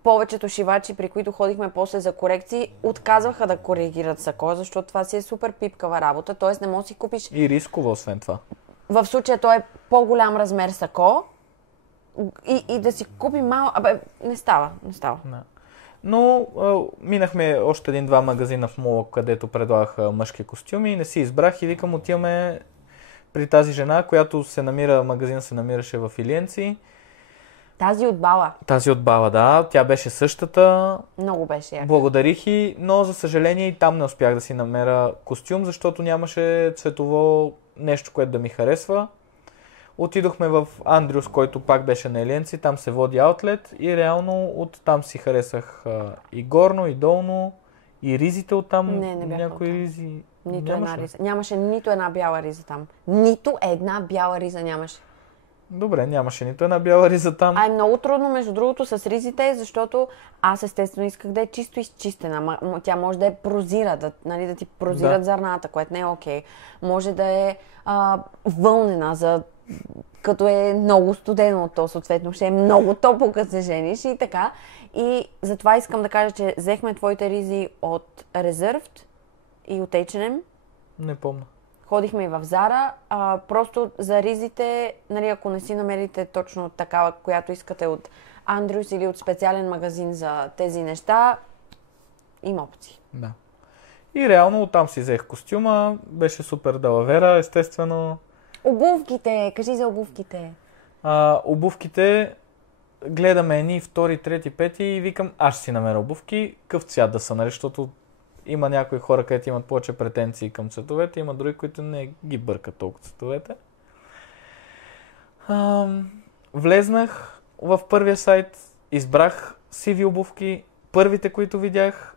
повечето шивачи, при които ходихме после за корекции, отказваха да коригират сако, защото това си е супер пипкава работа, т.е. не можеш да си купиш... И рисково, освен това. В случая той е по-голям размер сако и да си купи малко... Не става. Да. Но минахме още един-два магазина в мола, където предлагаха мъжки костюми. Не си избрах и викам, отиваме при тази жена, която магазин се намираше в Илиенци. Тази от Бала. Тази от Бала, да. Тя беше същата. Много беше яка. Благодарих и, но за съжаление и там не успях да си намеря костюм, защото нямаше цветово нещо, което да ми харесва. Отидохме в Андрюс, който пак беше на Еленци, там се води аутлет и реално от там си харесах и горно, и долно, и ризите оттам. Не бяха някои оттам. ризи. Нито една риза. Нямаше нито една бяла риза там. Нито една бяла риза нямаше. Добре, нямаше нито една бяла риза там. Е много трудно, между другото, с ризите, защото аз естествено исках да е чисто изчистена. Тя може да е прозира, да ти прозират зърната, което не е окей. Може да е вълнена, като е много студено, то съответно ще е много топло, като се жениш и така. И затова искам да кажа, че взехме твоите ризи от Reserved и от H&M. Не помня. Ходихме и в Зара. Просто за ризите, ако не си намерите точно такава, която искате от Андрюс или от специален магазин за тези неща, има опции. Да. И реално оттам си взех костюма. Беше супер далавера, естествено. Обувките! Кажи за обувките. Обувките гледаме едни, втори, трети, пети и викам, аз ще си намеря обувки, къв цвят да са, нали, защото има някои хора, където имат повече претенции към цветовете, има други, които не ги бъркат толкова цветовете. Влезнах в първия сайт, избрах сиви обувки, първите, които видях,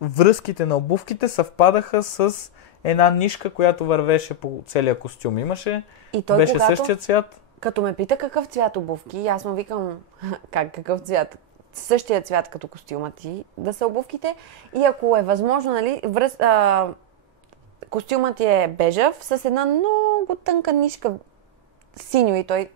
връзките на обувките съвпадаха с една нишка, която вървеше по целия костюм. Имаше, и той, беше същия цвят. Като ме пита какъв цвят обувки, аз му викам, какъв цвят? Същия цвят като костюма ти да са обувките. И ако е възможно, нали, костюмът ти е бежав с една много тънка нишка синьо и той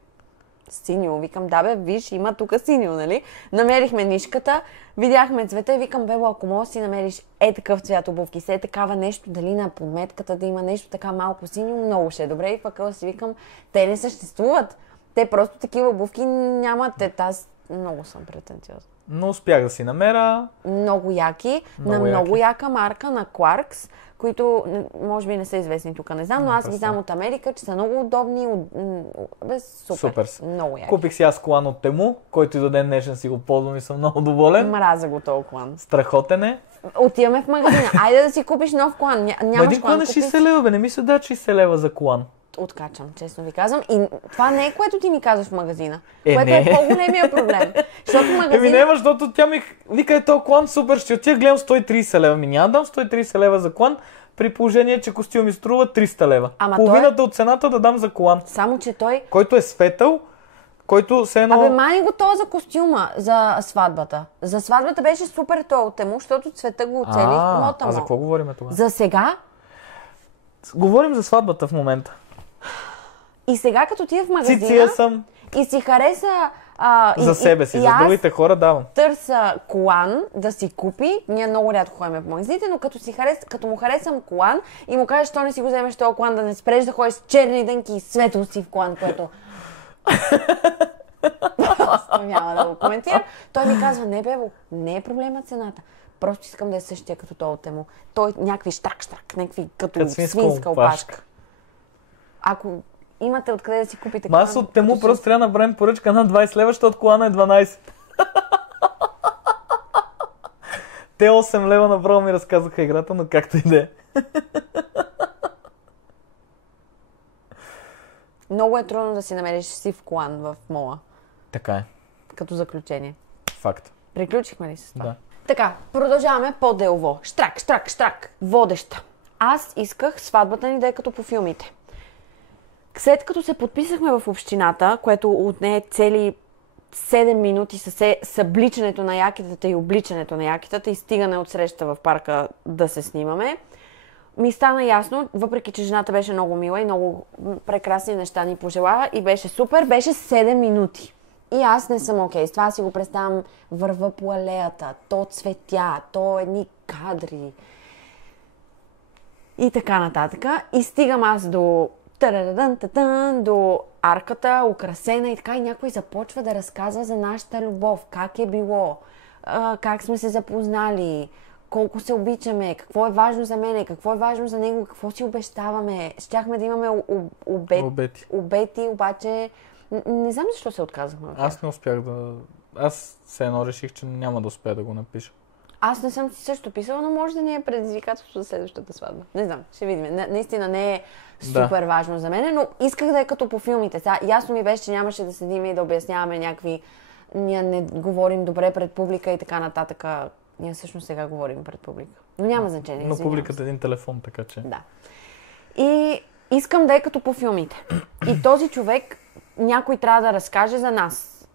синьо. Викам, да бе, виж, има тук синьо, нали? Намерихме нишката, видяхме цвета и викам, Бебо, ако можеш да си намериш такъв цвят обувки, такава нещо, дали на подметката да има нещо така малко синьо, много ще е добре. И пък си викам, те не съществуват. Те просто такива обувки нямат. Много съм претенциозна. Но успях да си намеря. Много яки, много яка марка, на Clarks, които може би не са известни тук, не знам, но аз ги знам от Америка, че са много удобни. Супер. Много яки. Купих си аз колан от Тему, който и до ден днешен си го ползвам и съм много доволен. Мразя го този колан. Страхотен е. Отиваме в магазина. Айде да си купиш нов колан. Един колан е 60 лева, бе. Не ми се да 60 лева за колан. Откачам, честно ви казвам. И това не е което ти ми казваш в магазина. Което е по-големия проблем. Защото магазина... не, защото тя ми вика, този колан супер, ще отида гледам 130 лева. Няма дам 130 лева за колан, при положение, че костюм ми струва 300 лева. Половината от цената да дам за колан. Само, че той... Който е светъл, който се едно... мани го то за костюма, за сватбата. За сватбата беше супер то от Тему, защото цвета го оцелих мота му. За какво говорим тогава? За сега? Говорим за сватбата в момента. И сега като ти е в магазина... Циция съм. И си хареса... за себе си, за другите хора давам. Търся колан да си купи. Ние много рядко ходим в магазините, но като му харесам колан и му кажеш, що не си го вземеш този колан, да не спреш да ходиш с черни дънки и светло си в колан, което... Просто няма да го коментирам. Той ми казва, не бебо, не е проблема цената. Просто искам да е същия като този от Тему. Той някакви штрак, някакви като свинска опашка. Ако имате откъде да си купите колан... Аз от Тему просто трябва да направим поръчка на 20 лева, защото колана е 12. Те 8 лева направо ми разказаха играта, но както и да е. Много е трудно да си намериш сив колан в мола. Така е. Като заключение. Факт. Приключихме ли с това? Да. Така, продължаваме по-делово. Штрак. Водеща. Аз исках сватбата ни да е като по филмите. След като се подписахме в общината, което отне цели 7 минути с събличането на якитата и обличането на якитата и стигане от среща в парка да се снимаме, ми стана ясно, въпреки че жената беше много мила и много прекрасни неща ни пожела и беше супер, беше 7 минути. И аз не съм окей. С това си го представям, върва по алеята, то цветя, то едни кадри и така нататък. И стигам аз до до арката, украсена и така, и някой започва да разказва за нашата любов, как е било, как сме се запознали, колко се обичаме, какво е важно за мене, какво е важно за него, какво си обещаваме. Щяхме да имаме обети, обаче не знам защо се отказахме. Аз не успях да... Аз все едно реших, че няма да успея да го напиша. Аз не съм си също писала, но може да ни е предизвикателство за следващата сватба. Не знам, ще видим. Наистина не е супер важно за мен, но исках да е като по филмите. Сега, ясно ми беше, че нямаше да седим и да обясняваме някакви... Ние не говорим добре пред публика и така нататък. Ние всъщност сега говорим пред публика. Но няма значение. Но публиката е един телефон, така че... Да. И искам да е като по филмите. И този човек, някой трябва да разкаже за нас.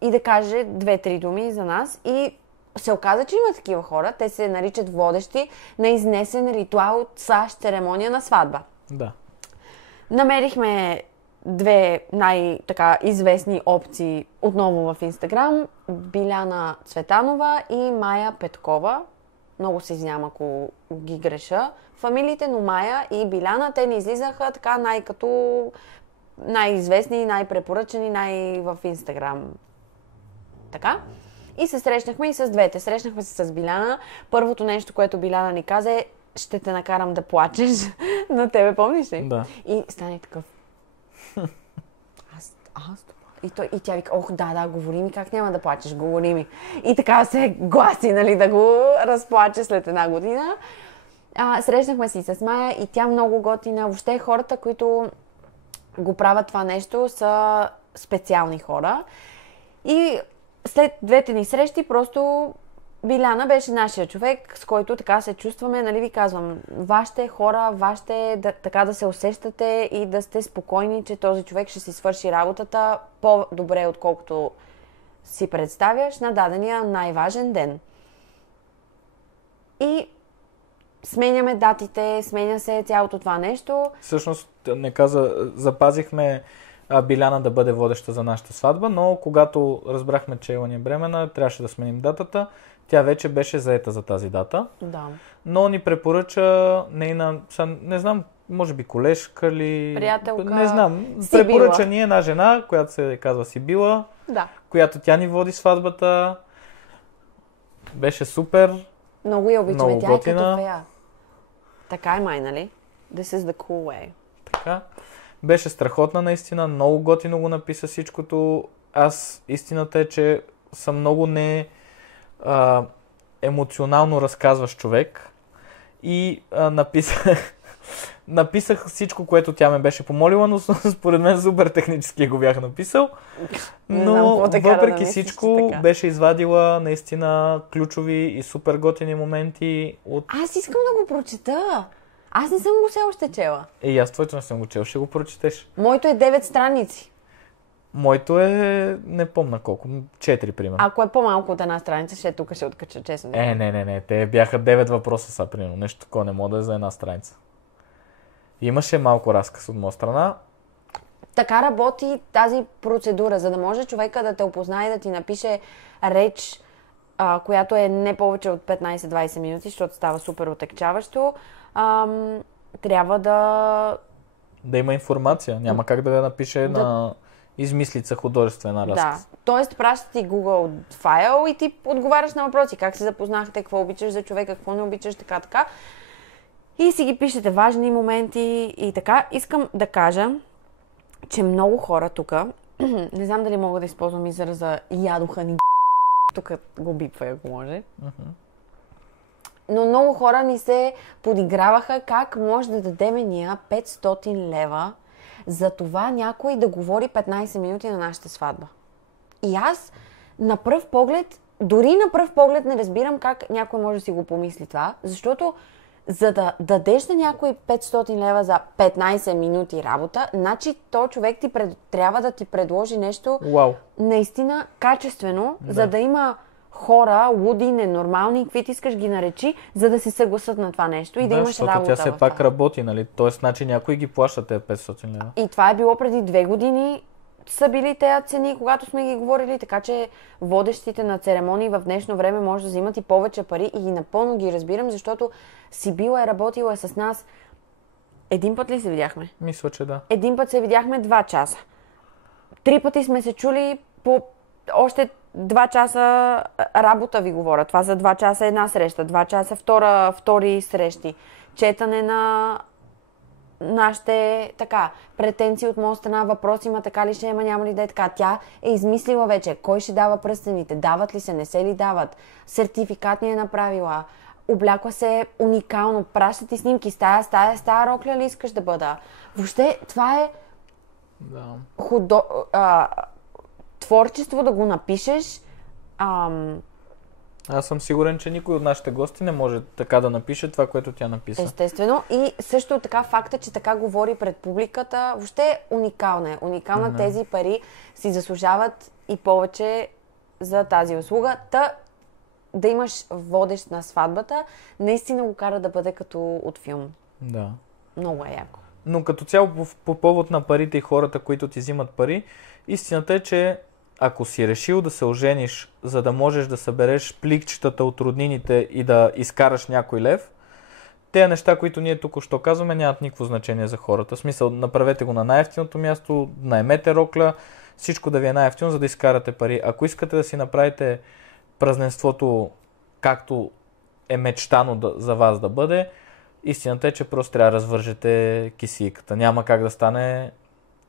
И да каже 2-3 думи за нас. И се оказа, че има такива хора. Те се наричат водещи на изнесен ритуал /церемония на сватба. Да. Намерихме 2 най-известни опции отново в Инстаграм. Биляна Цветанова и Майя Петкова. Много се извинявам, ако ги греша. Фамилиите, но Майя и Биляна, те не излизаха така като най-известни, най-препоръчени, в Инстаграм. Така. И се срещнахме и с двете. Срещнахме се с Биляна. Първото нещо, което Биляна ни каза е: ще те накарам да плачеш. На тебе помниш ли? Да. И стане такъв. И тя вика: ох, да, говори ми, как няма да плачеш, говори ми. И така се гласи, да го разплаче след една година. Срещнахме се и с Майя и тя много готина. Въобще хората, които го правят това нещо, са специални хора. И след двете ни срещи, просто Биляна беше нашия човек, с който така се чувстваме, ви казвам, вашите хора, така да се усещате и да сте спокойни, че този човек ще си свърши работата по-добре, отколкото си представяш на дадения най-важен ден. И сменяме датите, сменя се цялото това нещо. Всъщност, запазихме Биляна да бъде водеща за нашата сватба, но когато разбрахме, че Ела ни е бремена, трябваше да сменим датата. Тя вече беше заета за тази дата. Да. Но ни препоръча нейна, не знам, може би колежка или... Приятелка. Не знам. Сибила. Препоръча ни една жена, която се казва Сибила. Да. Която тя ни води сватбата. Беше супер. Много я обичаме. Много тя готина. Е като фея. Така е май, нали? This is the cool way. Така. Беше страхотна наистина. Много готино го написа всичкото. Истината е, че съм много емоционално разказващ човек. И написах всичко, което тя ме беше помолила, но според мен супер технически го бях написал. Но въпреки всичко беше извадила наистина ключови и супер готини моменти от... Аз искам да го прочета. Аз не съм го все още чела. Аз твоето не съм го чел, ще го прочетеш. Моето е 9 страници. Моето е, не помня колко, 4 примерно. Ако е по-малко от една страница, тук ще откача, честно. Не, те бяха 9 въпроса са, примерно. Нещо такова не мога да е за една страница. Имаше малко разказ от моя страна. Така работи тази процедура, за да може човека да те опознае и да ти напише реч, която е не повече от 15-20 минути, защото става супер отекчаващо. Трябва да има информация. Няма как да я напише на измислица художествена разказ. Да. Тоест, праща ти Google файл и ти отговаряш на въпроси. Как се запознахте, какво обичаш за човека, какво не обичаш, така. И си ги пишете важни моменти и така. Искам да кажа, че много хора тук, не знам дали мога да използвам израза ядоха ни тук го бипва, ако може. Но много хора ни се подиграваха как може да дадеме ние 500 лева за това някой да говори 15 минути на нашата сватба. И аз на пръв поглед, дори на пръв поглед не разбирам как някой може да си го помисли това, защото за да дадеш на някой 500 лева за 15 минути работа, значи то човек трябва да ти предложи нещо наистина качествено, за да има хора, луди, ненормални, каквито искаш ги наречи, за да се съгласат на това нещо и да имаш работа. Защото тя все пак работи, нали? Тоест, значи някой ги плаща тези 500 лева. И това е било преди 2 години. са били тези цени, когато сме ги говорили, така че водещите на церемонии в днешно време може да взимат и повече пари и напълно ги разбирам, защото Сибила е работила е с нас. Един път ли се видяхме? Мисля, че да. Един път се видяхме 2 часа. 3 пъти сме се чули по още 2 часа работа ви говоря. Това за 2 часа една среща, 2 часа втори срещи. Четане на нашите претенции от моя страна, въпроси има така ли ще има, няма ли да е така. Тя е измислила вече кой ще дава пръстените, дават ли се, не се ли дават, сертификат ни е направила, облякла се уникално, праща ти снимки, стая рокля ли искаш да бъда. Въобще това е творчество да го напишеш. Аз съм сигурен, че никой от нашите гости не може така да напише това, което тя написа. Естествено. И също така факта, че така говори пред публиката, въобще е уникална. Уникална. Тези пари си заслужават и повече за тази услуга. Да имаш водещ на сватбата, наистина го кара да бъде като от филм. Да. Много е яко. Но като цяло по повод на парите и хората, които ти взимат пари, истината е, че ако си решил да се ожениш, за да можеш да събереш пликчетата от роднините и да изкараш някой лев, тези неща, които ние тук-що казваме, нямат никакво значение за хората. В смисъл, направете го на най-евтиното място, наемете рокля, всичко да ви е най-евтино, за да изкарате пари. Ако искате да си направите празненството както е мечтано за вас да бъде, истината е, че просто трябва да развържете кисийката. Няма как да стане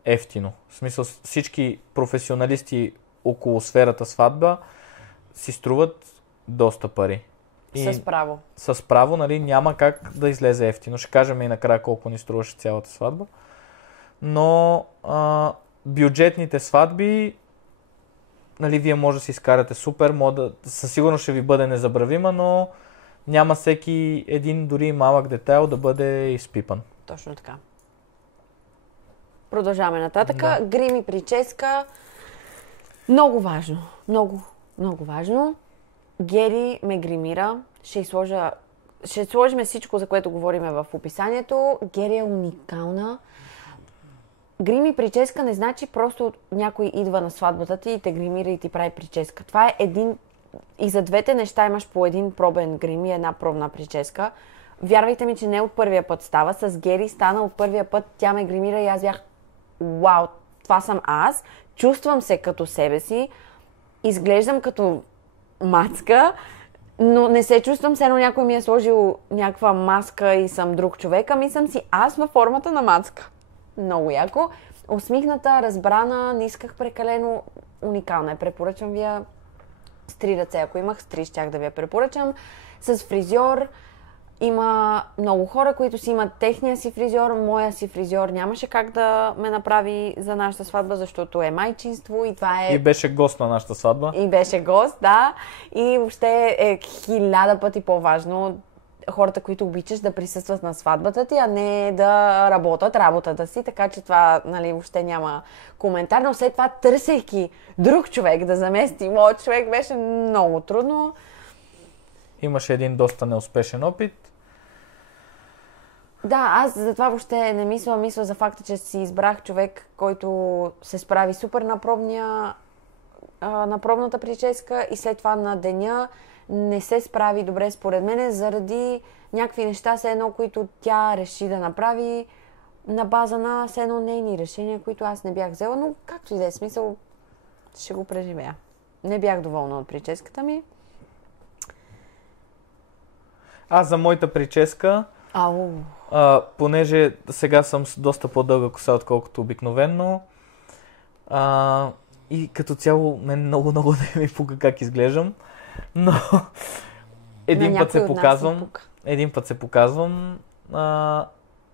ефтино. В смисъл, всички професионалисти около сферата сватба си струват доста пари. И с право. С право, нали, няма как да излезе ефтино. Ще кажем и накрая колко ни струваше цялата сватба. Но бюджетните сватби, нали, вие може да си изкарате супер, със сигурност ще ви бъде незабравима, но няма всеки един дори малък детайл да бъде изпипан. Точно така. Продължаваме нататък. Да. Грим и прическа. Много важно. Много, много важно. Гери ме гримира. Ще сложим всичко, за което говорим в описанието. Гери е уникална. Грим и прическа не значи просто някой идва на сватбата ти и те гримира и ти прави прическа. Това е един... И за двете неща имаш по един пробен грим и една пробна прическа. Вярвайте ми, че не от първия път става. С Гери стана от първия път. Тя ме гримира и аз бях вау, това съм аз. Чувствам се като себе си. Изглеждам като мацка, но не се чувствам, все едно някой ми е сложил някаква маска и съм друг човек, ами съм си аз във формата на мацка. Много яко. Усмихната, разбрана, не исках прекалено, уникална е. Препоръчвам ви я с 3 ръце. Ако имах с 3, щях да ви я препоръчам. С фризьор. Има много хора, които си имат техния си фризьор. Моя си фризьор нямаше как да ме направи за нашата сватба, защото е майчинство и това е... И беше гост на нашата сватба. И беше гост, да. И въобще е 1000 пъти по-важно хората, които обичаш да присъстват на сватбата ти, а не да работят работата си, така че това, нали, въобще няма коментар. Но след това, търсейки друг човек да замести моят човек, беше много трудно. Имаше един доста неуспешен опит. Да, аз затова въобще не мисля за факта, че си избрах човек, който се справи супер на пробната прическа и след това на деня не се справи добре според мен заради някакви неща, все едно, които тя реши да направи на база на все едно нейни решения, които аз не бях взела, но както и да е смисъл, ще го преживея. Не бях доволна от прическата ми. Аз за моята прическа, понеже сега съм с доста по-дълга коса, отколкото обикновенно, и като цяло мен много не ми пука как изглеждам, но един път се показвам,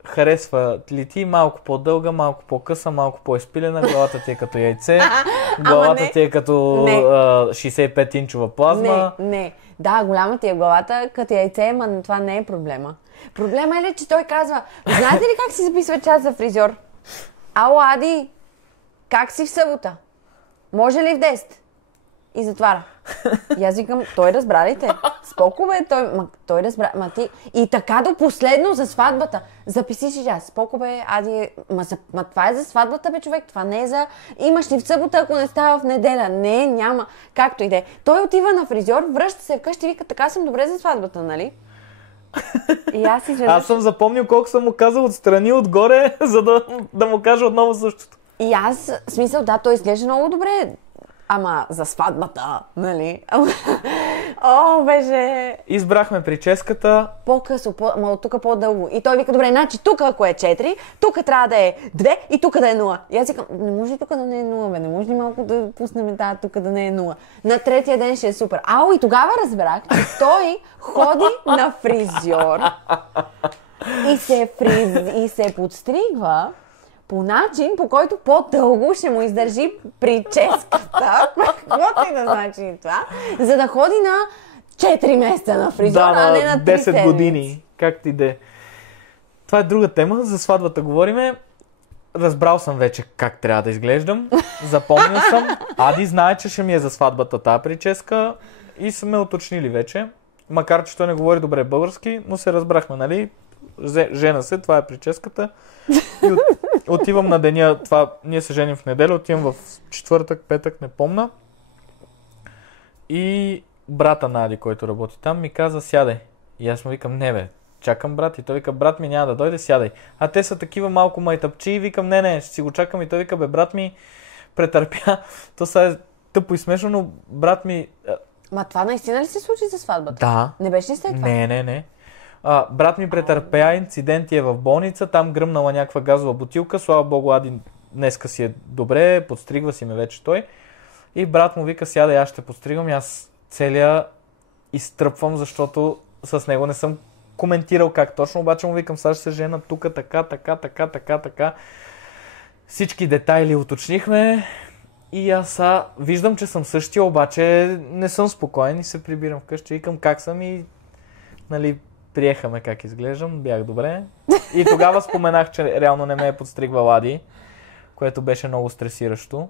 харесва ли ти малко по-дълга, малко по-къса, малко по-изпилена, главата ти е като яйце, главата ти е като 65-инчова плазма. Не. Да, голяма ти е главата, като яйце, но това не е проблема. Проблема е ли, че той казва, знаете ли как си записва час за фризьор? Ало, Ади, как си в събота? Може ли в 10? И затваря. И аз викам, той разбра ли те? Споко бе, той разбра, ти... И така до последно за сватбата. Записи си аз, споко бе, Ади, това е за сватбата бе, човек, това не е за... Имаш ли в събота, ако не става в неделя? Не, няма. Както и да е. Той отива на фризьор, връща се вкъщи и вика, така съм добре за сватбата, нали? И аз съм запомнил колко съм му казал отстрани, отгоре, за да му кажа отново същото. И аз, в смисъл, да, той изглежда много добре. Ама за сватбата, нали? О, беше... Избрахме прическата. По-късо, ама от тук по-дълго. И той вика, добре, значи тук ако е 4, тук трябва да е 2 и тук да е 0. И аз викам, не може ли тук да не е 0, бе? Не може ли малко да пуснем тази тук да не е 0? На третия ден ще е супер. И тогава разбрах, че той ходи на фризьор и се подстригва по начин, по който по-дълго ще му издържи прическата, каквото и да значи това, за да ходи на 4 месеца на фризьора, а не на 3 10 седмици. години. Как ти де? Това е друга тема, за сватбата говориме. Разбрал съм вече как трябва да изглеждам. Запомнил съм. Ади знае, че ще ми е за сватбата тази прическа и са ме уточнили вече. Макар, че той не говори добре български, но се разбрахме, нали? Жена се, това е прическата. И отивам на деня, ние се женим в неделя, отивам в четвъртък, петък, не помня. И брата на Ади, който работи там, ми каза, сядай. И аз му викам, не бе, чакам брат. И той вика, брат ми няма да дойде, сядай. А те са такива малко майтъпчи и викам, не, ще си го чакам. И той вика, бе, брат ми претърпя. То са е тъпо и смешно, но брат ми... Ма това наистина ли се случи за сватбата? Да. Не беше ли след това? Не. Брат ми претърпя инцидент и е в болница, там гръмнала някаква газова бутилка, слава богу, Ади днеска си е добре, подстригва си ме вече той. И брат му вика, сядай, аз ще подстригвам и аз целия изтръпвам, защото с него не съм коментирал как точно, обаче му викам, сега ще се жена тук, така. Всички детайли уточнихме и аз виждам, че съм същия, обаче не съм спокоен и се прибирам вкъщи, викам как съм и нали, приехаме как изглеждам, бях добре. И тогава споменах, че реално не ме е подстригвал Ади, което беше много стресиращо.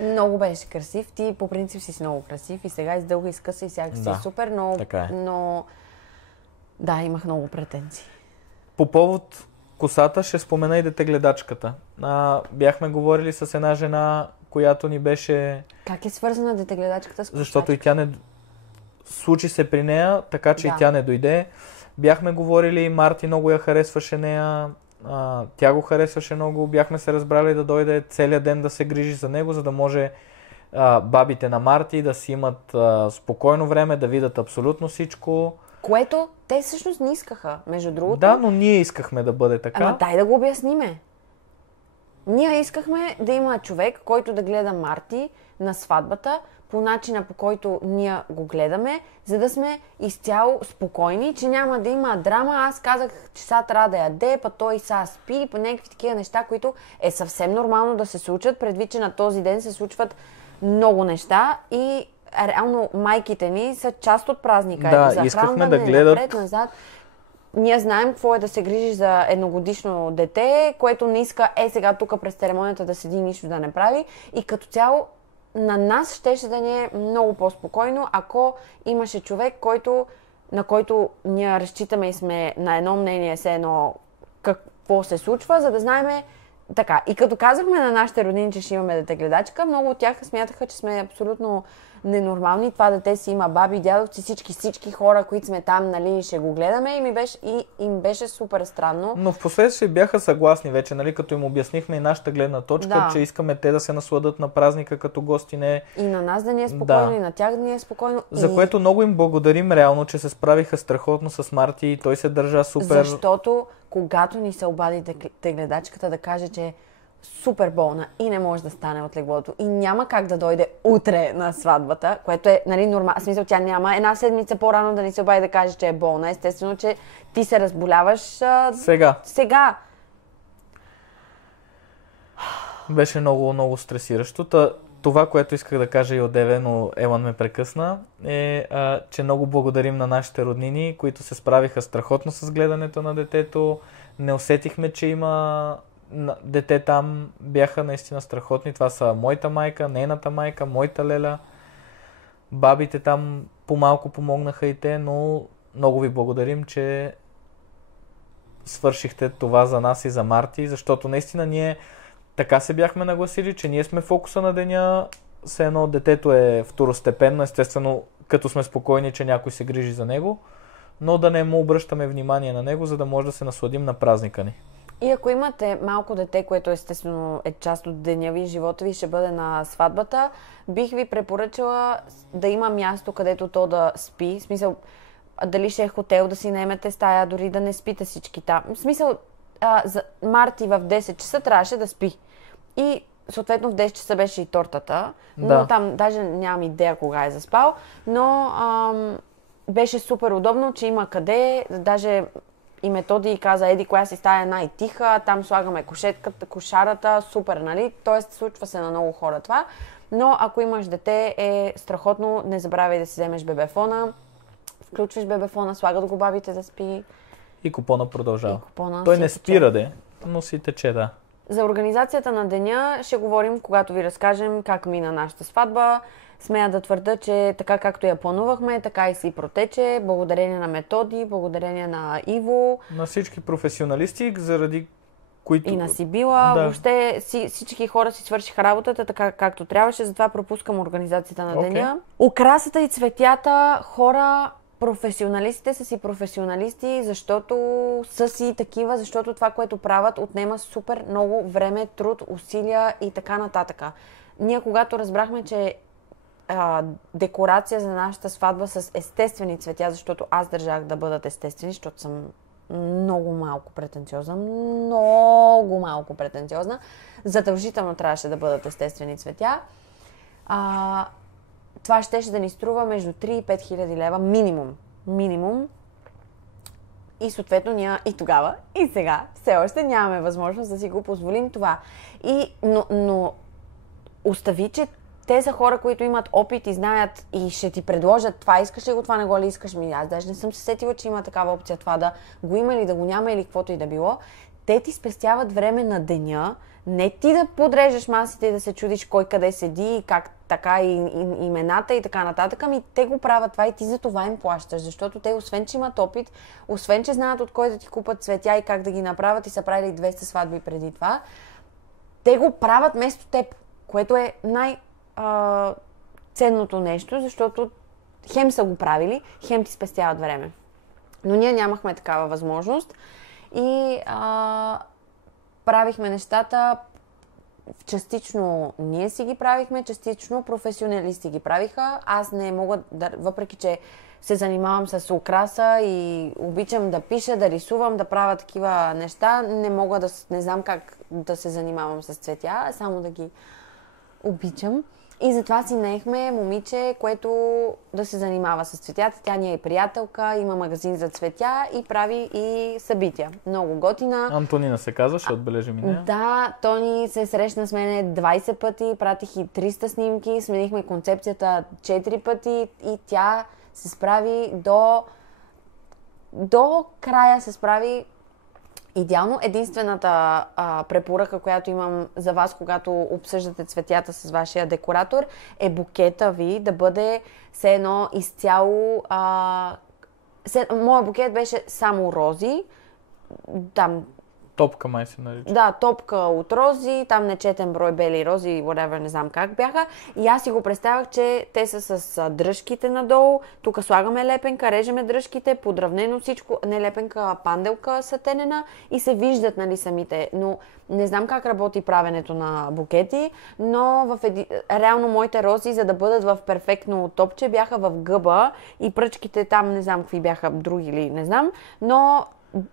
Много беше красив. Ти по принцип си много красив и сега издълга, изкъса и всяка си супер, но да, имах много претенции. По повод косата ще спомена и детегледачката. Бяхме говорили с една жена, която ни беше... Как е свързана детегледачката с косачка? Защото и тя не... Случи се при нея, така че и тя не дойде. Бяхме говорили, Марти много я харесваше нея, тя го харесваше много, бяхме се разбрали да дойде целият ден да се грижи за него, за да може бабите на Марти да си имат спокойно време, да видят абсолютно всичко. Което те всъщност не искаха, между другото. Да, но ние искахме да бъде така. Ама дай да го обясниме. Ние искахме да има човек, който да гледа Марти на сватбата, по начина, по който ние го гледаме, за да сме изцяло спокойни, че няма да има драма. Аз казах, че сега трябва да яде, па той сега спи, по някакви такива неща, които е съвсем нормално да се случат, предвид, че на този ден се случват много неща и реално майките ни са част от празника. Да, за искахме да гледат... напред, назад. Ние знаем какво е да се грижиш за едногодишно дете, което не иска сега тук през церемонията да седи нищо да не прави и като цяло на нас щеше да ни е много по-спокойно, ако имаше човек, на който ние разчитаме и сме на едно мнение, все едно какво се случва, за да знаем така. И като казахме на нашите роднини, че ще имаме детегледачка, много от тях смятаха, че сме абсолютно ненормални. Това дете си има баби, дядовци, всички хора, които сме там, нали, ще го гледаме и им беше супер странно. Но в последствие бяха съгласни вече, нали, като им обяснихме и нашата гледна точка, че искаме те да се насладат на празника като гости, не... И на нас да ни е спокойно, и на тях да ни е спокойно. За което много им благодарим реално, че се справиха страхотно с Марти и той се държа супер... Защото когато ни се обади тегледачката да каже, че супер болна и не може да стане от леглото и няма как да дойде утре на сватбата, което е, нали, нормално. В смисъл, тя няма една седмица по-рано да ни се обади да каже, че е болна. Естествено, че ти се разболяваш сега. Беше много, много стресиращо. Това, което исках да кажа и одеве, но Елан ме прекъсна, е, че много благодарим на нашите роднини, които се справиха страхотно с гледането на детето. Не усетихме, че има дете там, бяха наистина страхотни. Това са моята майка, нейната майка, моята леля. Бабите там по-малко помогнаха и те, но много ви благодарим, че свършихте това за нас и за Марти, защото наистина ние така се бяхме нагласили, че ние сме фокуса на деня, все едно детето е второстепенно, естествено като сме спокойни, че някой се грижи за него, но да не му обръщаме внимание на него, за да може да се насладим на празника ни. И ако имате малко дете, което естествено е част от деня ви, живота ви ще бъде на сватбата, бих ви препоръчала да има място, където то да спи. В смисъл, дали ще е хотел, да си наемете стая, дори да не спите всички там. В смисъл, за Марти в 10 часа трябваше да спи. И съответно в 10 часа беше и тортата, но там даже нямам идея кога е заспал, но беше супер удобно, че има къде, даже и Методи каза, еди коя си стая е най-тиха, там слагаме кошетката, кошарата, супер, нали? Тоест случва се на много хора това, но ако имаш дете е страхотно, не забравяй да си вземеш бебефона, включваш бебефона, слагат го бабите да спи. И купона продължава. Купона той не спира, но си тече, да. За организацията на деня ще говорим, когато ви разкажем как мина нашата сватба. Смея да твърда, че така както я планувахме, така и си протече. Благодарение на Методи, благодарение на Иво. На всички професионалисти, заради които... И на Сибила. Да. Въобще всички хора си свършиха работата така както трябваше, затова пропускам организацията на деня. Украсата и цветята, хора... Професионалистите са си професионалисти, защото са си такива, защото това, което правят, отнема супер много време, труд, усилия и така нататък. Ние, когато разбрахме, че декорация за нашата сватба с естествени цветя, защото аз държах да бъдат естествени, защото съм много малко претенциозна, задължително трябваше да бъдат естествени цветя. Това щеше да ни струва между 3 и 5 хиляди лева минимум. И съответно ние и тогава, и сега все още нямаме възможност да си го позволим това. Но остави, че те са хора, които имат опит и знаят и ще ти предложат това искаш ли го, това не го ли искаш ми. Аз даже не съм се сетила, че има такава опция това да го има или да го няма или каквото и да било. Те ти спестяват време на деня, не ти да подрежеш масите и да се чудиш кой къде седи и как така и имената и така нататък, ами те го правят това и ти за това им плащаш, защото те освен, че имат опит, освен, че знаят от кой да ти купат цветя и как да ги направят и са правили 200 сватби преди това, те го правят вместо теб, което е ценното нещо, защото хем са го правили, хем ти спестяват време. Но ние нямахме такава възможност и правихме нещата, частично ние си ги правихме, частично професионалисти ги правиха. Аз не мога, въпреки че се занимавам с украса и обичам да пиша, да рисувам, да правя такива неща, не знам как да се занимавам с цветя, само да ги обичам. И затова си наехме момиче, което да се занимава с цветята. Тя ни е приятелка, има магазин за цветя и прави и събития. Много готина. Антонина се казва, ще отбележим и нея. Да, Тони се срещна с мене 20 пъти, пратих и 300 снимки, сменихме концепцията 4 пъти и тя се справи до края се справи идеално. Единствената препоръка, която имам за вас, когато обсъждате цветята с вашия декоратор, е букета ви да бъде все едно изцяло... Моят букет беше само рози. Там... Топка май се нарича. Да, топка от рози, там нечетен брой бели рози, whatever, не знам как бяха. И аз си го представях, че те са с дръжките надолу. Тук слагаме лепенка, режеме дръжките, подравнено всичко, не лепенка, а панделка сатенена и се виждат, нали, самите. Но не знам как работи правенето на букети, но реално моите рози, за да бъдат в перфектно топче, бяха в гъба и пръчките там, не знам какви бяха други или не знам, но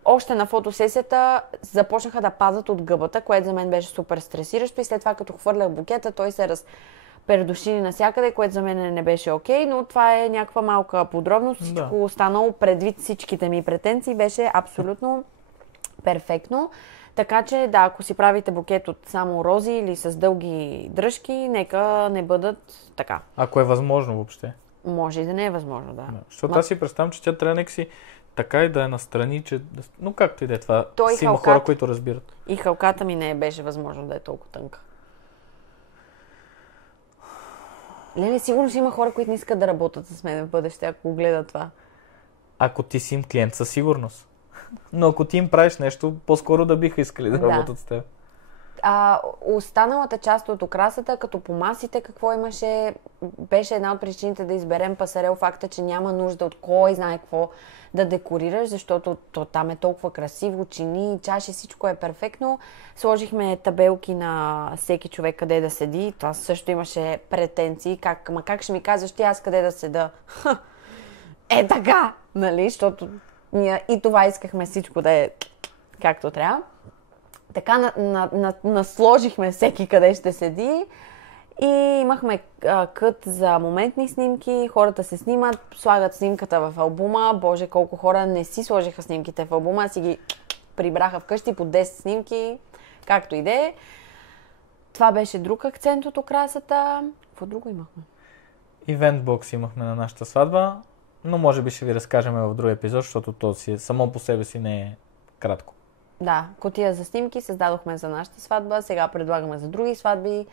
още на фотосесията започнаха да падат от гъбата, което за мен беше супер стресиращо и след това като хвърлях букета, той се разпердушили навсякъде, което за мен не беше окей, но това е някаква малка подробност. Всичко останало предвид всичките ми претенции беше абсолютно перфектно. Така че да, ако си правите букет от само рози или с дълги дръжки, нека не бъдат така. Ако е възможно въобще. Може и да не е възможно, да. Защото аз си представям, че тя трябва си така и да е настрани, че... Но както и да е това, си има хора, които разбират. И халката ми не беше възможно да е толкова тънка. Леле, сигурно ще има хора, които не искат да работят с мен в бъдеще, ако гледат това. Ако ти си им клиент, със сигурност. Но ако ти им правиш нещо, по-скоро да биха искали да работят с теб. Останалата част от украсата, като по масите, какво имаше, беше една от причините да изберем пасарел, факта, че няма нужда от кой знае какво да декорираш, защото там е толкова красиво, чини, чаши, всичко е перфектно. Сложихме табелки на всеки човек къде да седи. Това също имаше претенции. Как ще ми казваш ти аз къде да седа? Е така, нали? Защото ние и това искахме всичко да е както трябва. Така насложихме всеки къде ще седи и имахме кът за моментни снимки. Хората се снимат, слагат снимката в албума. Боже, колко хора не си сложиха снимките в албума, си ги прибраха вкъщи по 10 снимки, както и да е. Това беше друг акцент от украсата. Какво друго имахме? Ивент бокс имахме на нашата сватба, но може би ще ви разкажем в друг епизод, защото то си само по себе си не е кратко. Да, кутия за снимки създадохме за нашата сватба, сега предлагаме за други сватби,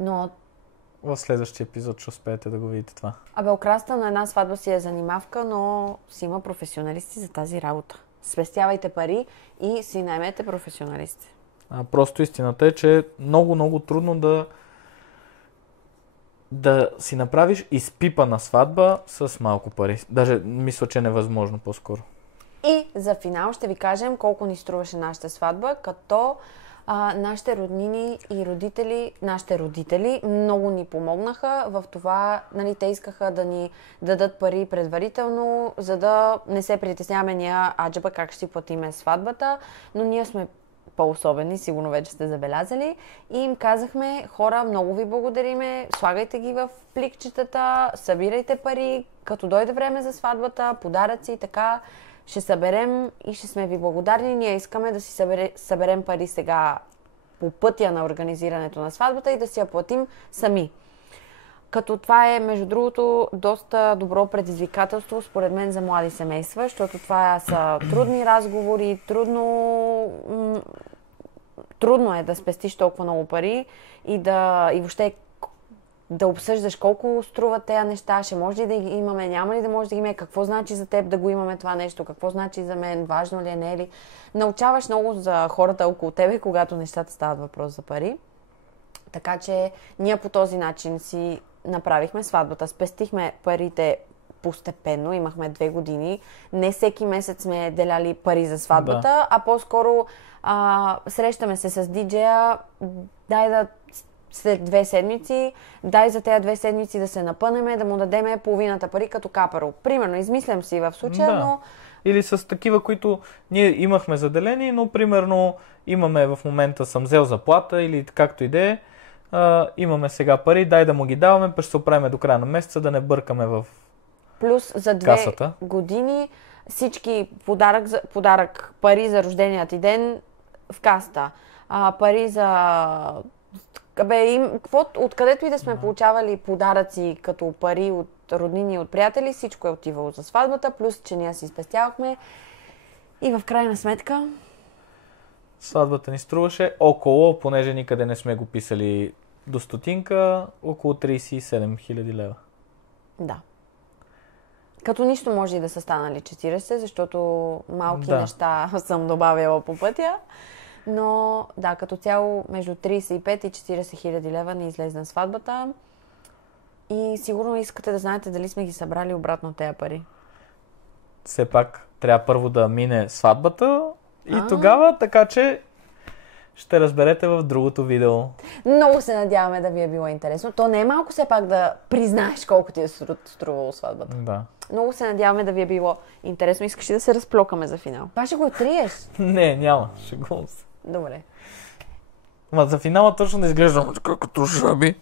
но... В следващия епизод ще успеете да го видите това. Украсата на една сватба си е занимавка, но си има професионалисти за тази работа. Спестявайте пари и си наймете професионалисти. Просто истината е, че е много трудно да си направиш изпипана сватба с малко пари. Даже мисля, че е невъзможно по-скоро. И за финал ще ви кажем колко ни струваше нашата сватба, като нашите роднини и нашите родители много ни помогнаха в това, нали, те искаха да ни дадат пари предварително, за да не се притесняваме ние, аджаба как ще си платиме сватбата, но ние сме по-особени, сигурно вече сте забелязали, и им казахме: хора, много ви благодариме, слагайте ги в пликчетата, събирайте пари, като дойде време за сватбата, подаръци и така, ще съберем и ще сме ви благодарни. Ние искаме да си съберем пари сега по пътя на организирането на сватбата и да си я платим сами. Като това е, между другото, доста добро предизвикателство, според мен, за млади семейства, защото това са трудни разговори, трудно е да спестиш толкова много пари и въобще да обсъждаш колко струват тези неща, ще може ли да ги имаме, няма ли да може да ги имаме, какво значи за теб да го имаме това нещо, какво значи за мен, важно ли е, не е ли. Научаваш много за хората около тебе, когато нещата стават въпрос за пари. Така че ние по този начин си направихме сватбата. Спестихме парите постепенно, имахме 2 години. Не всеки месец сме деляли пари за сватбата, а по-скоро срещаме се с диджея, след 2 седмици, дай за тези 2 седмици да се напънеме, да му дадеме половината пари като капаро. Примерно, измислям си в случая, но... Или с такива, които ние имахме заделени, но примерно имаме в момента съм взел заплата или както и да е, имаме сега пари, дай да му ги даваме, ще се оправим до края на месеца, да не бъркаме в Плюс за 2 касата. Години всички подарък, пари за рождения ти ден в каста, пари за... Откъдето и да сме получавали подаръци като пари от роднини и от приятели, всичко е отивало за сватбата, плюс че ние си спестявахме и в крайна сметка... Сватбата ни струваше около, понеже никъде не сме го писали до стотинка, около 37 000 лева. Да. Като нищо може и да са станали 40, защото малки неща съм добавила по пътя. Но да, като цяло между 35 и 40 хиляди лева ни излезна сватбата. И сигурно искате да знаете дали сме ги събрали обратно тези пари. Все пак трябва първо да мине сватбата и тогава, така че ще разберете в другото видео. Много се надяваме да ви е било интересно. То не е малко все пак да признаеш колко ти е струвало сватбата. Да. Много се надяваме да ви е било интересно. Искаш ли да се разплокаме за финал? Това ще го триеш? Не, няма. Шегувам се. Добре. Ма за финала точно да изглеждам като жаби.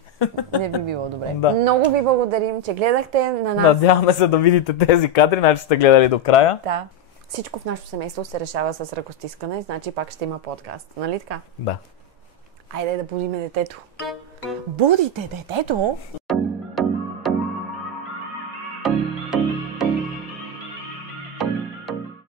Не би било добре. Да. Много ви благодарим, че гледахте на нас. Надяваме се да видите тези кадри, значи сте гледали до края. Да. Всичко в нашето семейство се решава с ръкостискане, значи пак ще има подкаст. Нали така? Да. Айде да будиме детето. Будите детето?